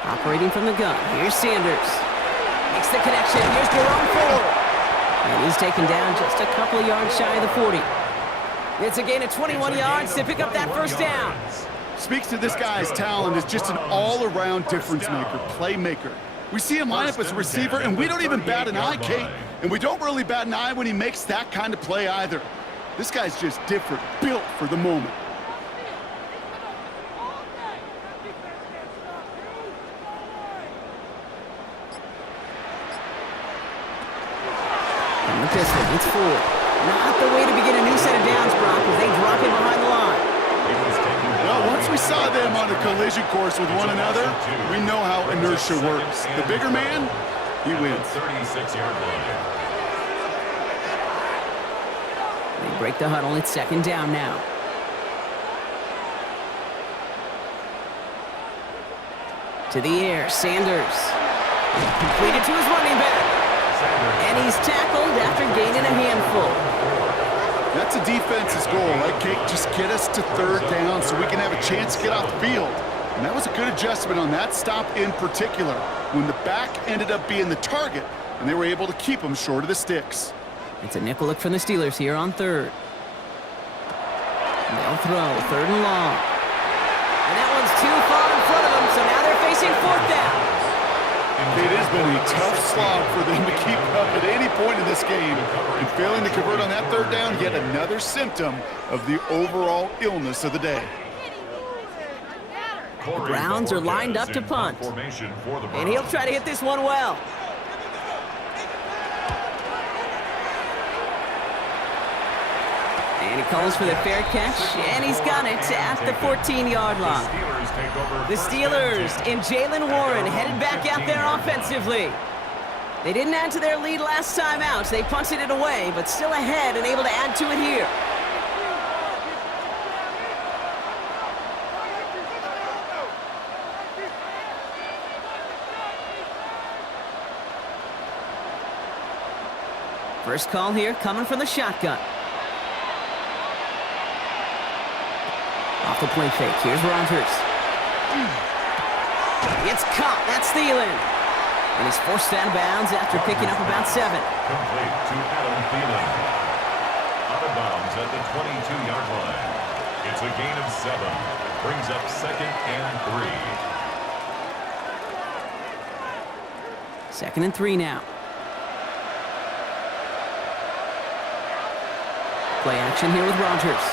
Operating from the gun, here's Sanders. Makes the connection, here's Jerome Ford. And he's taken down just a couple of yards shy of the 40. It's a gain of 21 yards to pick up that first down. Speaks to this guy's talent as just an all-around difference maker, playmaker. We see him line up as a receiver, and we don't even bat an eye, Kate. And we don't really bat an eye when he makes that kind of play either. This guy's just different, built for the moment. And the pistol, it's Ford. Not the way to begin a new set of downs, Brock, as they drop him behind the line. Well, once we saw them on a collision course with one another, we know how inertia works. The bigger man, he wins. 36-yard line. They break the huddle. It's 2nd down now. To the air, Sanders. Completed to his running back. And he's tackled after gaining a handful. That's a defense's goal, right, Kate? Just get us to 3rd down so we can have a chance to get off the field. And that was a good adjustment on that stop in particular, when the back ended up being the target, and they were able to keep him short of the sticks. It's a nickel look from the Steelers here on 3rd. They'll throw, 3rd and long. And that one's too far in front of them, so now they're facing 4th down. It has been a tough slog for them to keep up at any point in this game. And failing to convert on that 3rd down, yet another symptom of the overall illness of the day. The Browns are lined up to punt. And he'll try to hit this one well. And he calls for the fair catch, and he's got it at the 14-yard line. The Steelers and Jalen Warren headed back out there offensively. They didn't add to their lead last time out. They punted it away, but still ahead and able to add to it here. First call here coming from the shotgun. Off the play fake. Here's Rodgers. It's caught. That's Thielen. And he's forced out of bounds after picking up about 7. Complete to Adam Thielen. Out of bounds at the 22-yard line. It's a gain of 7. Brings up 2nd and 3. 2nd and 3 now. Play action here with Rodgers.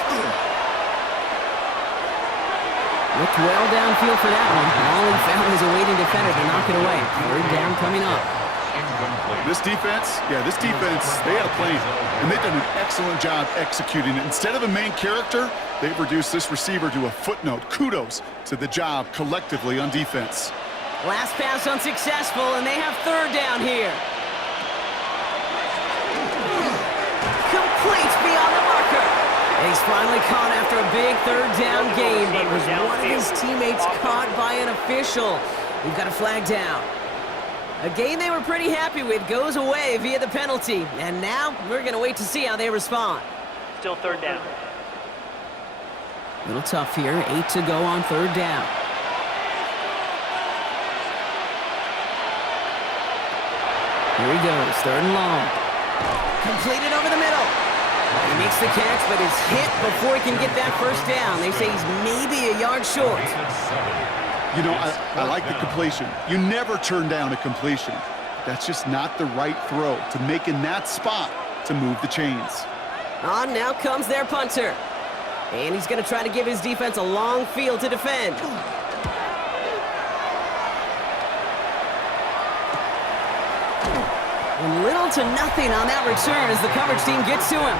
Looked well downfield for that one. All he found was a waiting defender to knock it away. 3rd down coming up. This defense, they had a plan. And they've done an excellent job executing it. Instead of a main character, they've reduced this receiver to a footnote. Kudos to the job collectively on defense. Last pass unsuccessful, and they have third down here. Complete beyond the marker. And he's finally caught after a big third down game, but was one of his teammates caught by an official. We've got a flag down. A game they were pretty happy with goes away via the penalty, and now we're going to wait to see how they respond. Still third down. A little tough here. 8 to go on third down. Here he goes, third and long. Completed over the middle. He makes the catch, but is hit before he can get that first down. They say he's maybe a yard short. You know, I like the completion. You never turn down a completion. That's just not the right throw to make in that spot to move the chains. On now comes their punter. And he's going to try to give his defense a long field to defend. And little to nothing on that return as the coverage team gets to him.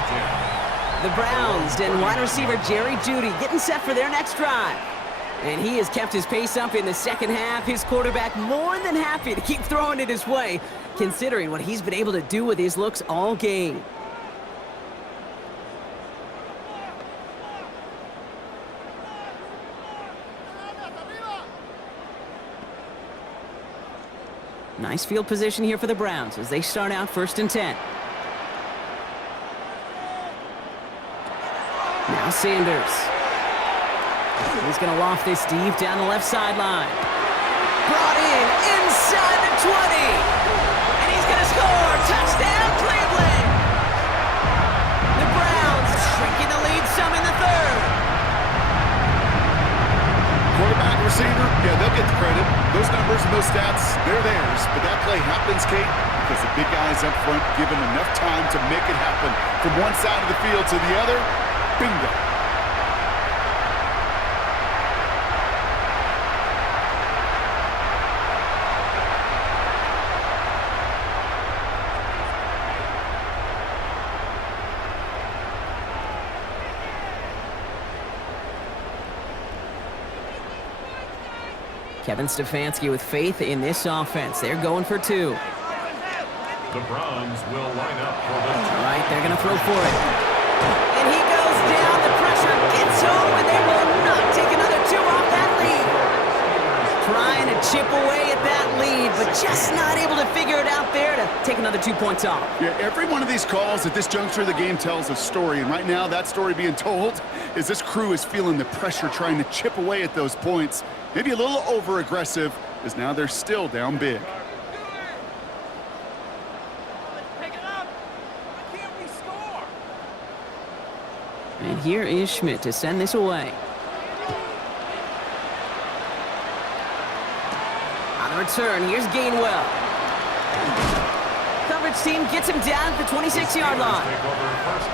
The Browns and wide receiver Jerry Jeudy getting set for their next drive. And he has kept his pace up in the second half. His quarterback more than happy to keep throwing it his way, considering what he's been able to do with his looks all game. Nice field position here for the Browns as they start out 1st and 10. Now Sanders. He's going to loft this deep down the left sideline. Brought in inside the 20. And he's going to score. Touchdown, Cleveland. The Browns shrinking the lead some in the third. Quarterback, receiver, yeah, they'll get the credit. Those numbers and those stats, they're theirs. But that play happens, Kate, because the big guys up front give them enough time to make it happen. From one side of the field to the other, bingo. Kevin Stefanski with faith in this offense. They're going for 2. The Browns will line up for the All right, they're going to throw for it. And he goes down. The pressure gets home, and they will not take another 2 off that lead. Trying to chip away at that lead, but just not able to figure it out there to take another 2 points off. Yeah, every one of these calls at this juncture of the game tells a story, and right now that story being told is this crew is feeling the pressure trying to chip away at those points. Maybe a little over-aggressive, as now they're still down big. And here is Schmidt to send this away. On the return, here's Gainwell. Coverage team gets him down at the 26-yard line.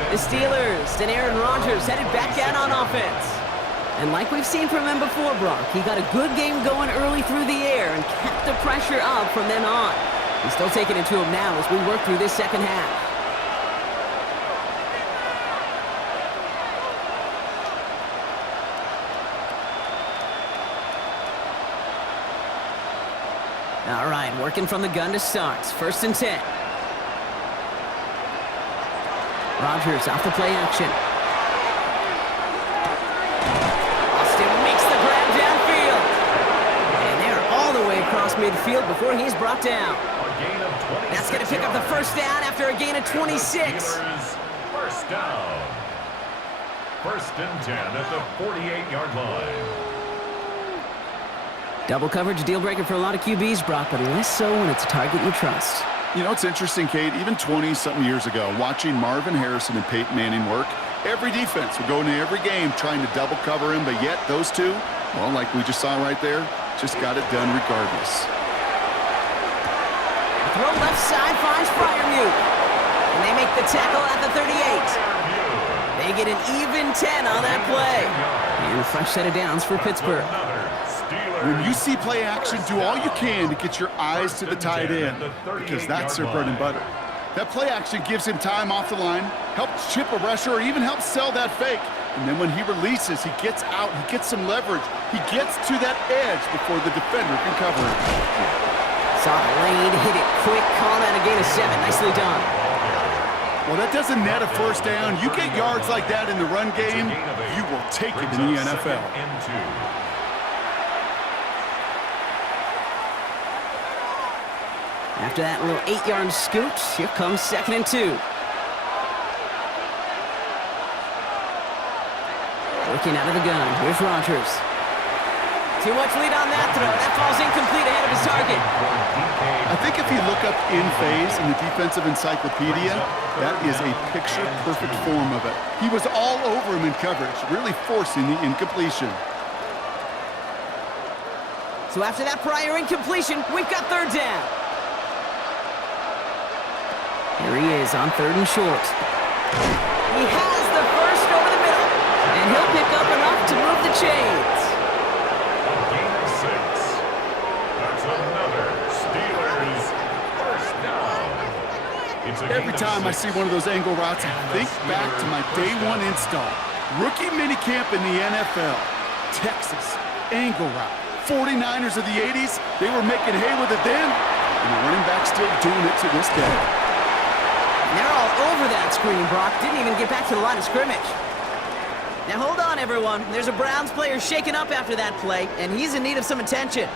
The Steelers and Aaron Rodgers headed back out on offense. And like we've seen from him before, Brock, he got a good game going early through the air and kept the pressure up from then on. He's still taking it to him now as we work through this second half. All right, working from the gun to start. 1st and 10. Rodgers off the play action. Across midfield before he's brought down. That's going to pick up the 1st down after a gain of 26. 1st down. 1st and 10 at the 48-yard line. Double coverage deal breaker for a lot of QBs, Brock, but less so when it's a target you trust. You know, it's interesting, Kate, even 20-something years ago, watching Marvin Harrison and Peyton Manning work, every defense would go into every game trying to double cover him, but yet those two, well, like we just saw right there, just got it done regardless. Throw left side finds Freiermuth. And they make the tackle at the 38. They get an even 10 on that play. And a fresh set of downs for Pittsburgh. When you see play action, do all you can to get your eyes to the tight end, because that's their bread and butter. That play action gives him time off the line, helps chip a rusher, or even helps sell that fake. And then when he releases, he gets out, he gets some leverage. He gets to that edge before the defender can cover him. Saw the lane, hit it quick, call that a gain of 7. Nicely done. Well, that doesn't net a first down. You get yards like that in the run game, you will take it in the NFL. After that little 8-yard scoot, here comes 2nd and 2. Working out of the gun. Here's Rodgers. Too much lead on that throw. That falls incomplete ahead of his target. I think if you look up in phase in the defensive encyclopedia, that is a picture-perfect form of it. He was all over him in coverage, really forcing the incompletion. So after that prior incompletion, we've got 3rd down. Here he is on 3rd and short. He has the first over the middle, and he'll pick up enough to move the chains. Gain of 6. That's another Steelers first down. It's a Every time I see one of those angle routes, I think back to my day 1 install. Rookie minicamp in the NFL. Texas, angle route. 49ers of the 80s, they were making hay with it then, and the running back's still doing it to this day. They're all over that screen, Brock. Didn't even get back to the line of scrimmage. Now hold on, everyone. There's a Browns player shaken up after that play, and he's in need of some attention.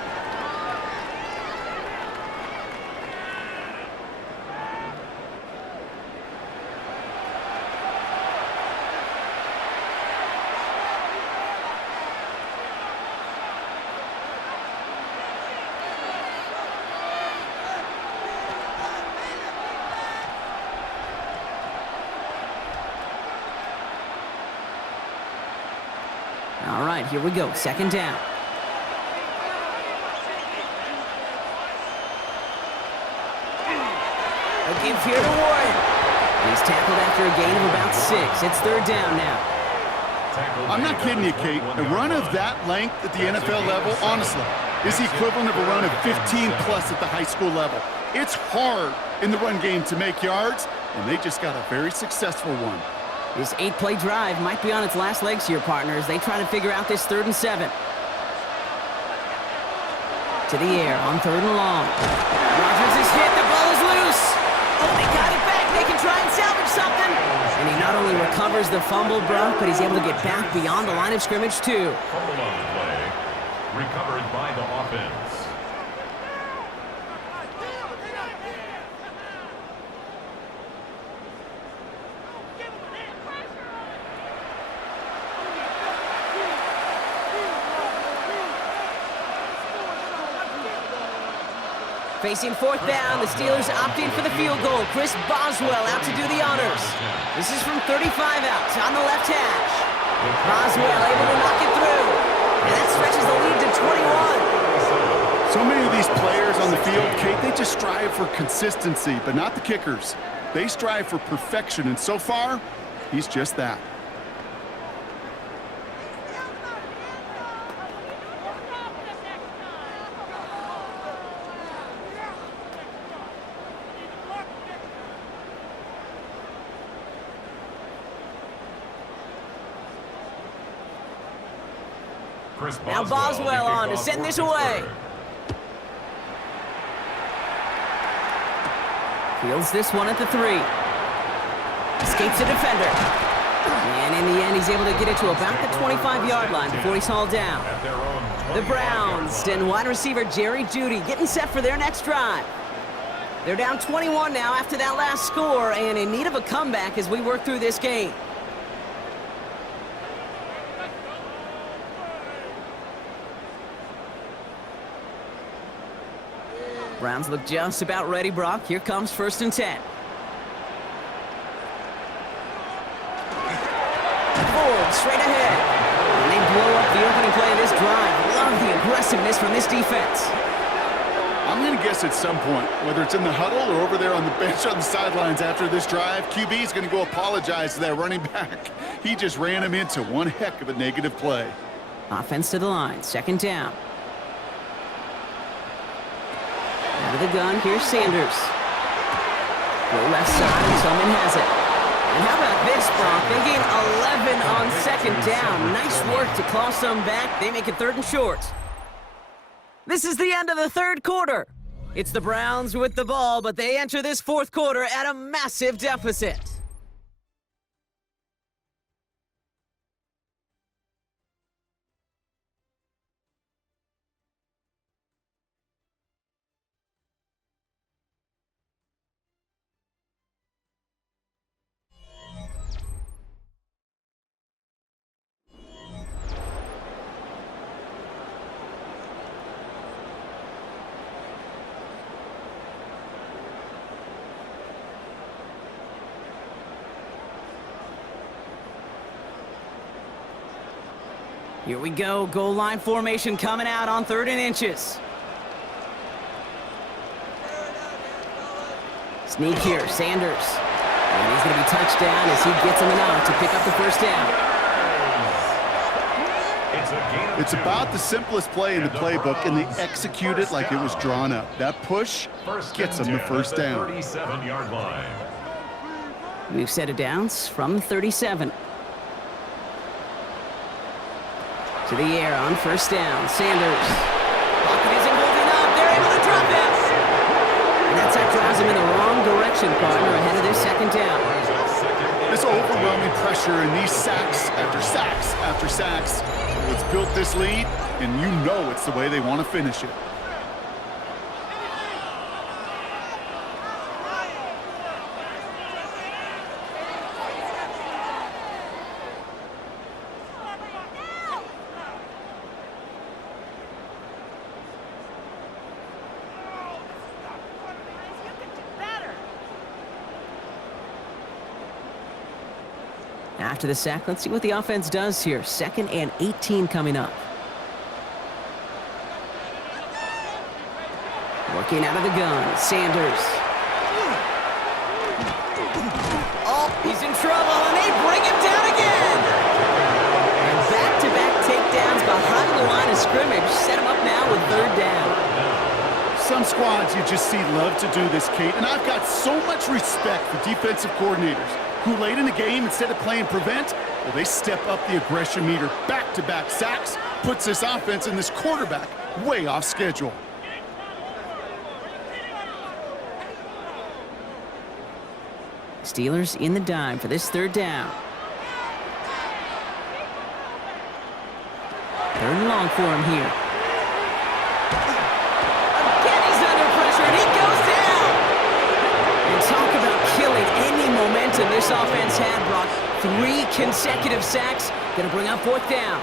All right, here we go. 2nd down. A give here to Warren. He's tackled after a gain of about 6. It's 3rd down now. I'm not kidding you, Kate. A run of that length at the NFL level, honestly, is the equivalent of a run of 15-plus at the high school level. It's hard in the run game to make yards, and they just got a very successful one. This 8-play drive might be on its last legs here, partners. They try to figure out this 3rd and 7. To the air on 3rd and long. Rodgers is hit. The ball is loose. Oh, they got it back. They can try and salvage something. And he not only recovers the fumble, Brock, but he's able to get back beyond the line of scrimmage, too. Fumble on the play. Recovered by the offense. Facing 4th down, the Steelers opting for the field goal. Chris Boswell out to do the honors. This is from 35 out on the left hash. Boswell able to knock it through. And that stretches the lead to 21. So many of these players on the field, Kate, they just strive for consistency, but not the kickers. They strive for perfection, and so far, he's just that. Now Boswell on to send this away. Fields this one at the 3. Escapes the defender. And in the end, he's able to get it to about the 25-yard line before he's hauled down. The Browns and wide receiver Jerry Jeudy getting set for their next drive. They're down 21 now after that last score and in need of a comeback as we work through this game. Browns look just about ready, Brock. Here comes 1st and 10. Forward, straight ahead. And they blow up the opening play of this drive. Love the aggressiveness from this defense. I'm going to guess at some point, whether it's in the huddle or over there on the bench on the sidelines after this drive, QB is going to go apologize to that running back. He just ran him into one heck of a negative play. Offense to the line, 2nd down. Out of the gun, here's Sanders. Go left side, and Tillman has it. And how about this, Brock? They gain 11 on 2nd down. Nice work to claw some back. They make it 3rd and short. This is the end of the 3rd quarter. It's the Browns with the ball, but they enter this 4th quarter at a massive deficit. Here we go, goal line formation coming out on 3rd and inches. Sneak here, Sanders. And he's going to be touchdown as he gets him enough to pick up the 1st down. It's about the simplest play in the playbook, and they execute it like it was drawn up. That push gets them the 1st down. 37-yard line. We've set it downs from the 37. To the air on 1st down. Sanders. Pocket isn't holding up. They're able to drop it. And that's what drives him in the wrong direction, partner, ahead of their 2nd down. This overwhelming pressure and these sacks after sacks after sacks, what's built this lead, and you know it's the way they want to finish it. After the sack, let's see what the offense does here. 2nd and 18 coming up. Working out of the gun, Sanders. Oh, he's in trouble, and they bring him down again. And back-to-back takedowns behind the line of scrimmage. Set him up now with 3rd down. Some squads you just see love to do this, Kate, and I've got so much respect for defensive coordinators who late in the game, instead of playing prevent, well, they step up the aggression meter. Back-to-back sacks puts this offense and this quarterback way off schedule. Steelers in the dime for this 3rd down. 3rd and long for him here. Again, he's under pressure, and he goes down. And talk about killing any momentum this offense had, Brock. 3 consecutive sacks, going to bring up 4th down.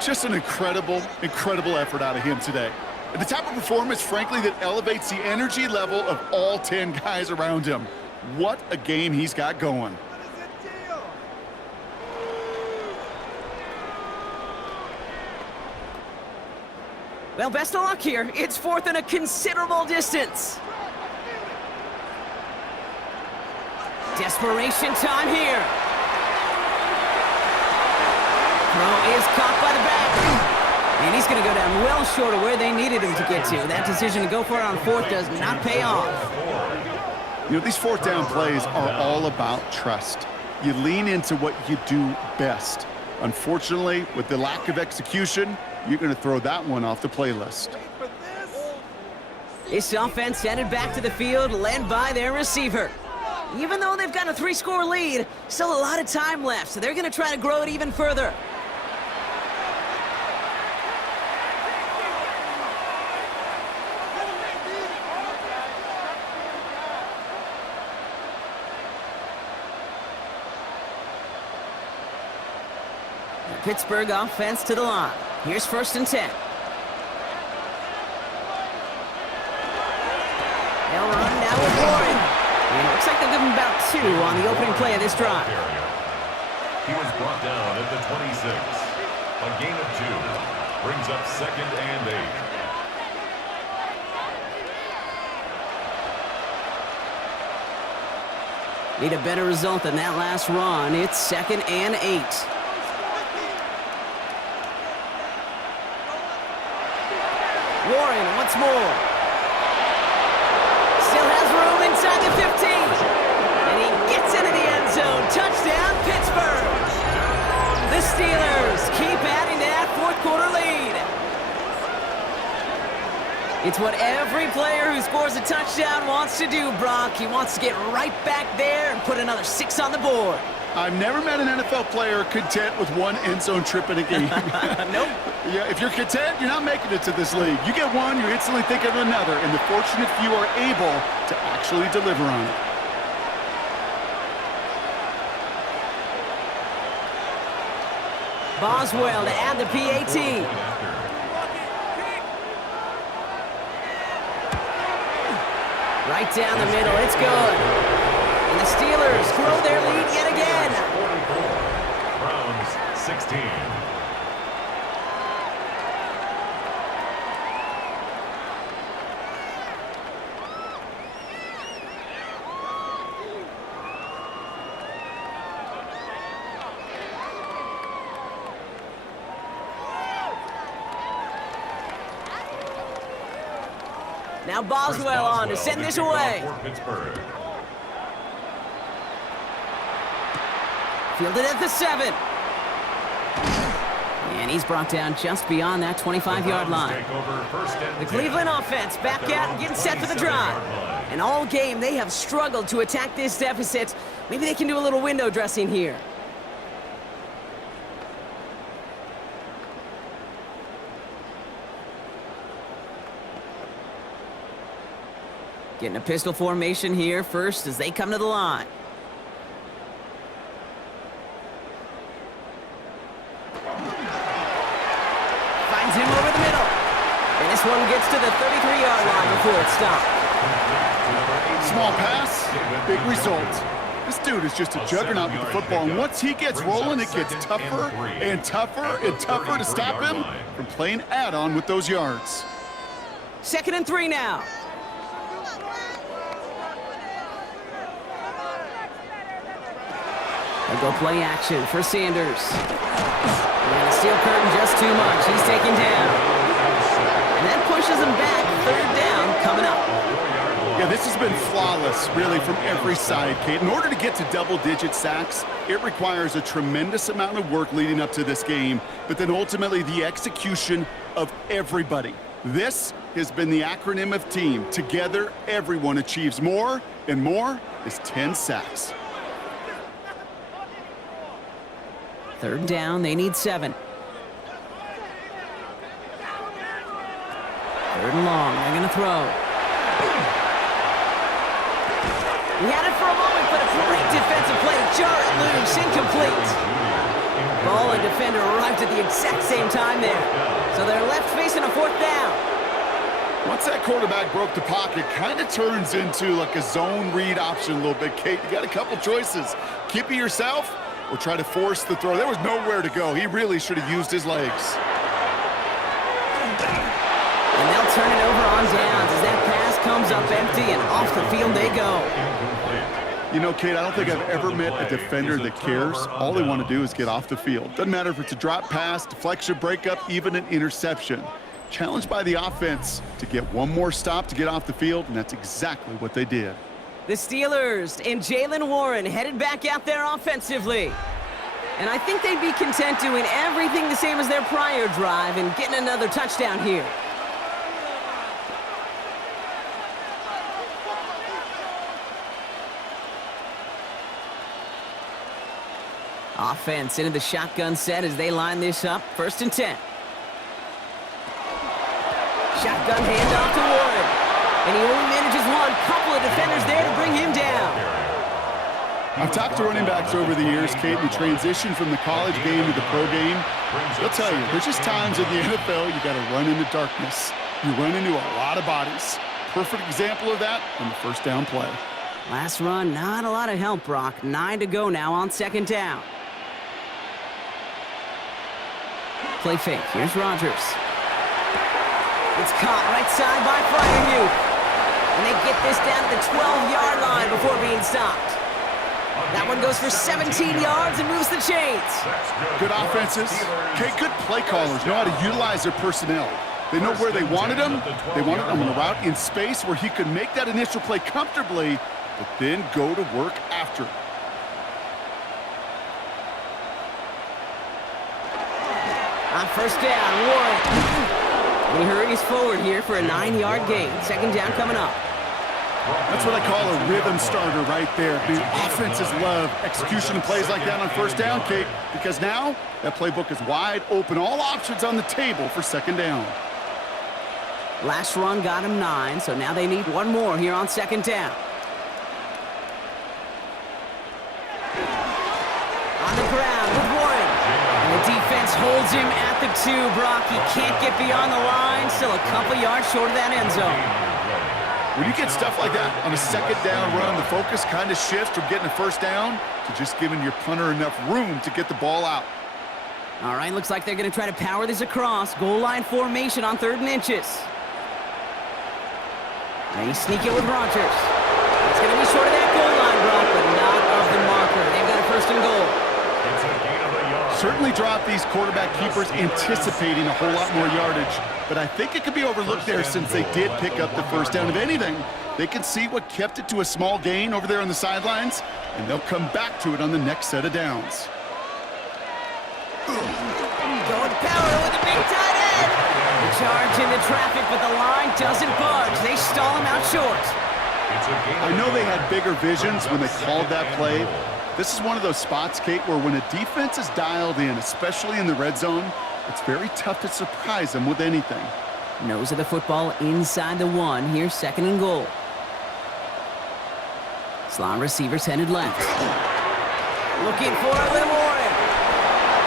Just an incredible, incredible effort out of him today. And the type of performance, frankly, that elevates the energy level of all 10 guys around him. What a game he's got going. Well, best of luck here. It's 4th and a considerable distance. Desperation time here. Throw is caught by the back. And he's going to go down well short of where they needed him to get to. That decision to go for it on 4th does not pay off. You know, these 4th down plays are all about trust. You lean into what you do best. Unfortunately, with the lack of execution, you're going to throw that one off the playlist. This offense headed back to the field, led by their receiver. Even though they've got a 3-score lead, still a lot of time left, so they're going to try to grow it even further. The Pittsburgh offense to the line. Here's 1st and 10. They'll run now with Warren. And it looks like they'll give him about 2 on the opening play of this drive. He was brought down at the 26. A gain of 2 brings up 2nd and 8. Need a better result than that last run. It's 2nd and 8. Warren once more. Still has room inside the 15. And he gets into the end zone. Touchdown, Pittsburgh. The It's what every player who scores a touchdown wants to do, Brock. He wants to get right back there and put another 6 on the board. I've never met an NFL player content with one end zone trip in a game. Nope. Yeah, if you're content, you're not making it to this league. You get one, you're instantly thinking of another, and the fortunate few are able to actually deliver on it. Boswell to add the PAT. Right down the middle, it's good. And the Steelers grow their lead yet again. 44. Browns 16. Now Boswell on to send this away. Fielded at the 7. And he's brought down just beyond that 25-yard line. The Cleveland offense back out and getting set for the drive. And all game, they have struggled to attack this deficit. Maybe they can do a little window dressing here. Getting a pistol formation here first as they come to the line. Finds him over the middle. And this one gets to the 33-yard line before it's stopped. Small pass, big result. This dude is just a juggernaut with the football, and once he gets rolling, it gets tougher and tougher and tougher to stop him from playing add-on with those yards. 2nd and 3 now. They'll go play action for Sanders. And the steel curtain just too much. He's taken down. And that pushes him back. 3rd down coming up. Yeah, this has been flawless, really, from every side, Kate. In order to get to double-digit sacks, it requires a tremendous amount of work leading up to this game, but then ultimately the execution of everybody. This has been the acronym of team. Together, everyone achieves more, and more is 10 sacks. 3rd down, they need 7. 3rd and long, they're going to throw. He had it for a moment, but a great defensive play to jar it loose, incomplete. Ball and defender arrived at the exact same time there. So they're left facing a 4th down. Once that quarterback broke the pocket, kind of turns into like a zone read option a little bit, Kate. You got a couple choices. Keep it yourself or try to force the throw. There was nowhere to go. He really should have used his legs. And they'll turn it over on downs as that pass comes up empty and off the field they go. You know, Kate, I don't think I've ever met a defender that cares. All they want to do is get off the field. Doesn't matter if it's a drop pass, deflection, breakup, even an interception. Challenged by the offense to get one more stop to get off the field, and that's exactly what they did. The Steelers and Jaylen Warren headed back out there offensively. And I think they'd be content doing everything the same as their prior drive and getting another touchdown here. Offense into the shotgun set as they line this up. 1st and 10. Shotgun handoff to Warren. And he only manages one. Couple of defenders there to bring him down. I've talked to running backs over the years, Kate, the transition from the college game to the pro game. They'll tell you, there's just times in the NFL you got to run into darkness. You run into a lot of bodies. Perfect example of that on the 1st down play. Last run, not a lot of help, Brock. 9 to go now on 2nd down. Play fake. Here's Rodgers. It's caught right side by Fryermuth. And they get this down to the 12-yard line before being stopped. That one goes for 17 yards and moves the chains. Good offenses. Okay, good play callers know how to utilize their personnel. They know where they wanted them. They wanted them on a route in space where he could make that initial play comfortably, but then go to work after. On 1st down, Warren. And he hurries forward here for a 9-yard gain. Second down coming up. That's what I call a rhythm starter right there. The offenses love execution plays like that on first down, Kate, because now that playbook is wide open. All options on the table for second down. Last run got him 9, so now they need one more here on second down. On the ground with Warren. And the defense holds him at the 2. Brock, he can't get beyond the line. Still a couple yards short of that end zone. When you get stuff like that on a second down run, the focus kind of shifts from getting a first down to just giving your punter enough room to get the ball out. All right, looks like they're going to try to power this across. Goal line formation on 3rd and inches. Now you sneak it with Rogers. It's going to be short of that goal line, Brock, but not of the marker. They've got a 1st and goal. It's a gain of a yard. Certainly drop these quarterback keepers anticipating a whole lot more yardage, but I think it could be overlooked there since they did pick up the first down. If anything, they can see what kept it to a small gain over there on the sidelines, and they'll come back to it on the next set of downs. Going power with a big tight end. The charge into traffic, but the line doesn't budge. They stall him out short. I know they had bigger visions when they called that play. This is one of those spots, Kate, where when a defense is dialed in, especially in the red zone, it's very tough to surprise them with anything. Nose of the football inside the 1. Here's 2nd and goal. Slot receivers headed left. Looking for a Warren.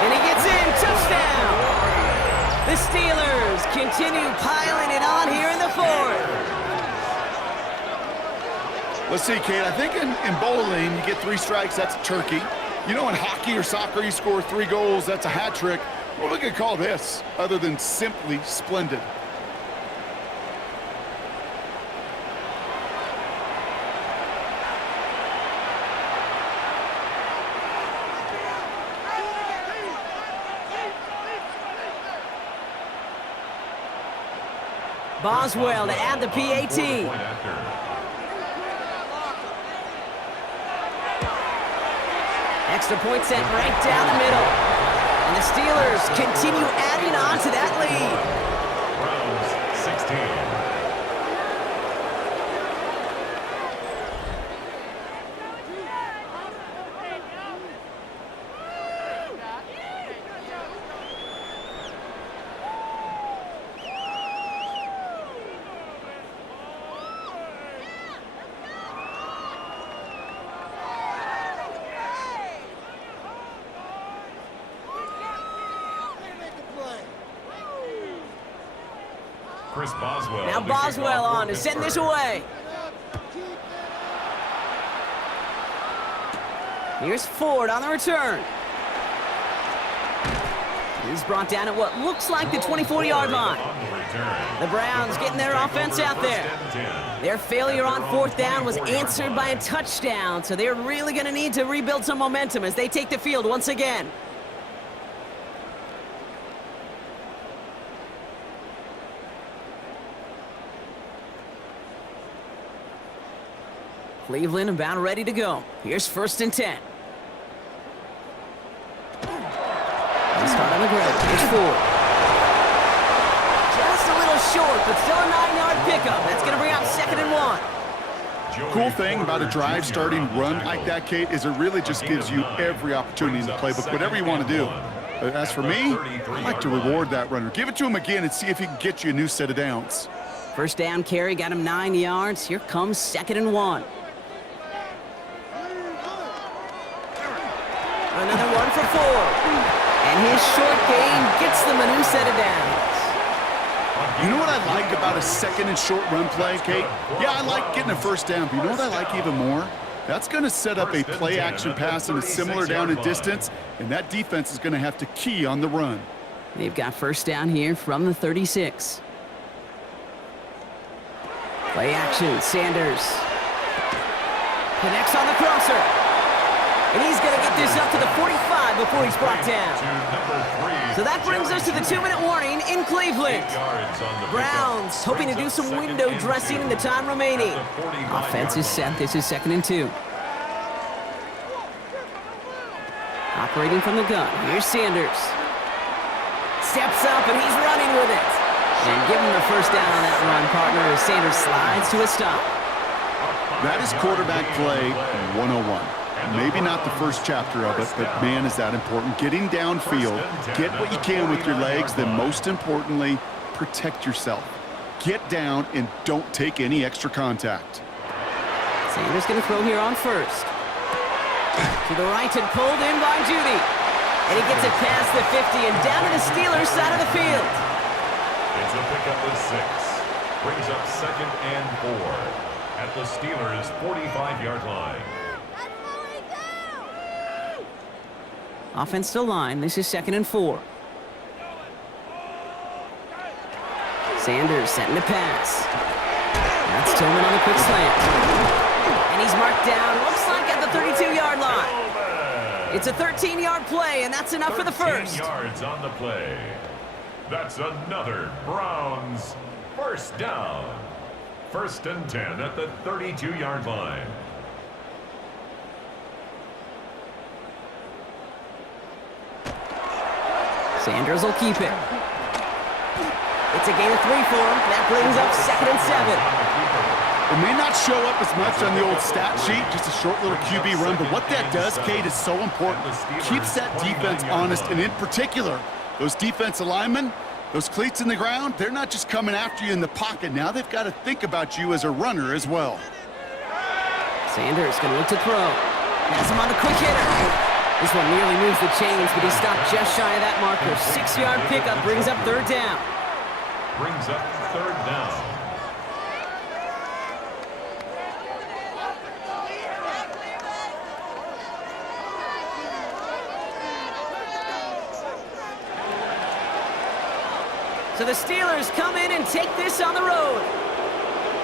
And he gets in. Touchdown. The Steelers continue piling it on here in the 4th. Let's see, Kate, I think in bowling, you get 3 strikes, that's a turkey. You know, in hockey or soccer, you score 3 goals, that's a hat trick. What are we going to call this, other than simply splendid? Boswell to add the PAT. Extra point sent right down the middle. And the Steelers continue adding on to that lead. Browns 16. Chris Boswell. Now Boswell on to send this away. Here's Ford on the return. He's brought down at what looks like the 24-yard line. The Browns getting their offense out there. Their failure on 4th down was answered by a touchdown, so they're really going to need to rebuild some momentum as they take the field once again. Cleveland about ready to go. Here's 1st and 10. They start on the ground. Here's Ford. Just a little short, but still a 9-yard pickup. That's going to bring up 2nd and 1. Cool thing about a drive starting run like that, Kate, is it really just gives you every opportunity in the playbook, whatever you want to do. But as for me, I like to reward that runner. Give it to him again and see if he can get you a new set of downs. First down carry got him 9 yards. Here comes 2nd and 1. Another one for Ford. And his short gain gets them a new set of downs. You know what I like about a 2nd and short run play, Kate? Yeah, I like getting a first down, but you know what I like even more? That's going to set up a play-action pass in a similar down and distance, and that defense is going to have to key on the run. They've got first down here from the 36. Play action, Sanders. Connects on the crosser. And he's going to get this up to the 45 before he's brought down. So that brings us to the 2-minute warning in Cleveland. Browns hoping to do some window dressing in the time remaining. Offense is set. This is 2nd and 2. Operating from the gun. Here's Sanders. Steps up and he's running with it. And give him the first down on that run, partner, as Sanders slides to a stop. That is quarterback play 101. Maybe not the first chapter of it, but man, is that important. Getting downfield, get what you can with your legs, then most importantly, protect yourself. Get down and don't take any extra contact. Sanders going to throw here on first. To the right and pulled in by Judy. And he gets it past the 50 and down to the Steelers' side of the field. It's a pickup of 6. Brings up 2nd and 4 at the Steelers' 45-yard line. Offensive line, this is 2nd and 4. Sanders setting to pass. That's Tillman on the quick slant. And he's marked down, looks like at the 32-yard line. It's a 13-yard play, and that's enough for the first. 13 yards on the play. That's another Browns first down. 1st and 10 at the 32-yard line. Sanders will keep it. It's a gain of 3 for him. That brings up 2nd and 7. It may not show up as much on the old stat sheet, just a short little QB run, but what that does, Kate, is so important. Keeps that defense honest, and in particular, those defensive linemen, those cleats in the ground, they're not just coming after you in the pocket. Now they've got to think about you as a runner as well. Sanders going to look to throw. Has him on the quick hitter. This one nearly moves the chains, but he stopped just shy of that marker. 6-yard pickup brings up 3rd down. Brings up 3rd down. So the Steelers come in and take this on the road.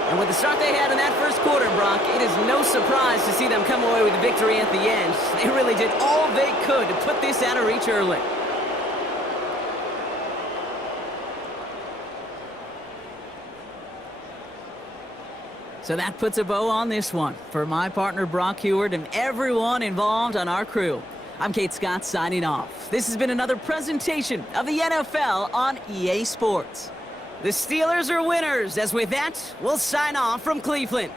And with the start they had in that first quarter, Brock, it is no surprise to see them come away with a victory at the end. They really did all they could to put this out of reach early. So that puts a bow on this one. For my partner, Brock Heward, and everyone involved on our crew, I'm Kate Scott signing off. This has been another presentation of the NFL on EA Sports. The Steelers are winners, as with that, we'll sign off from Cleveland.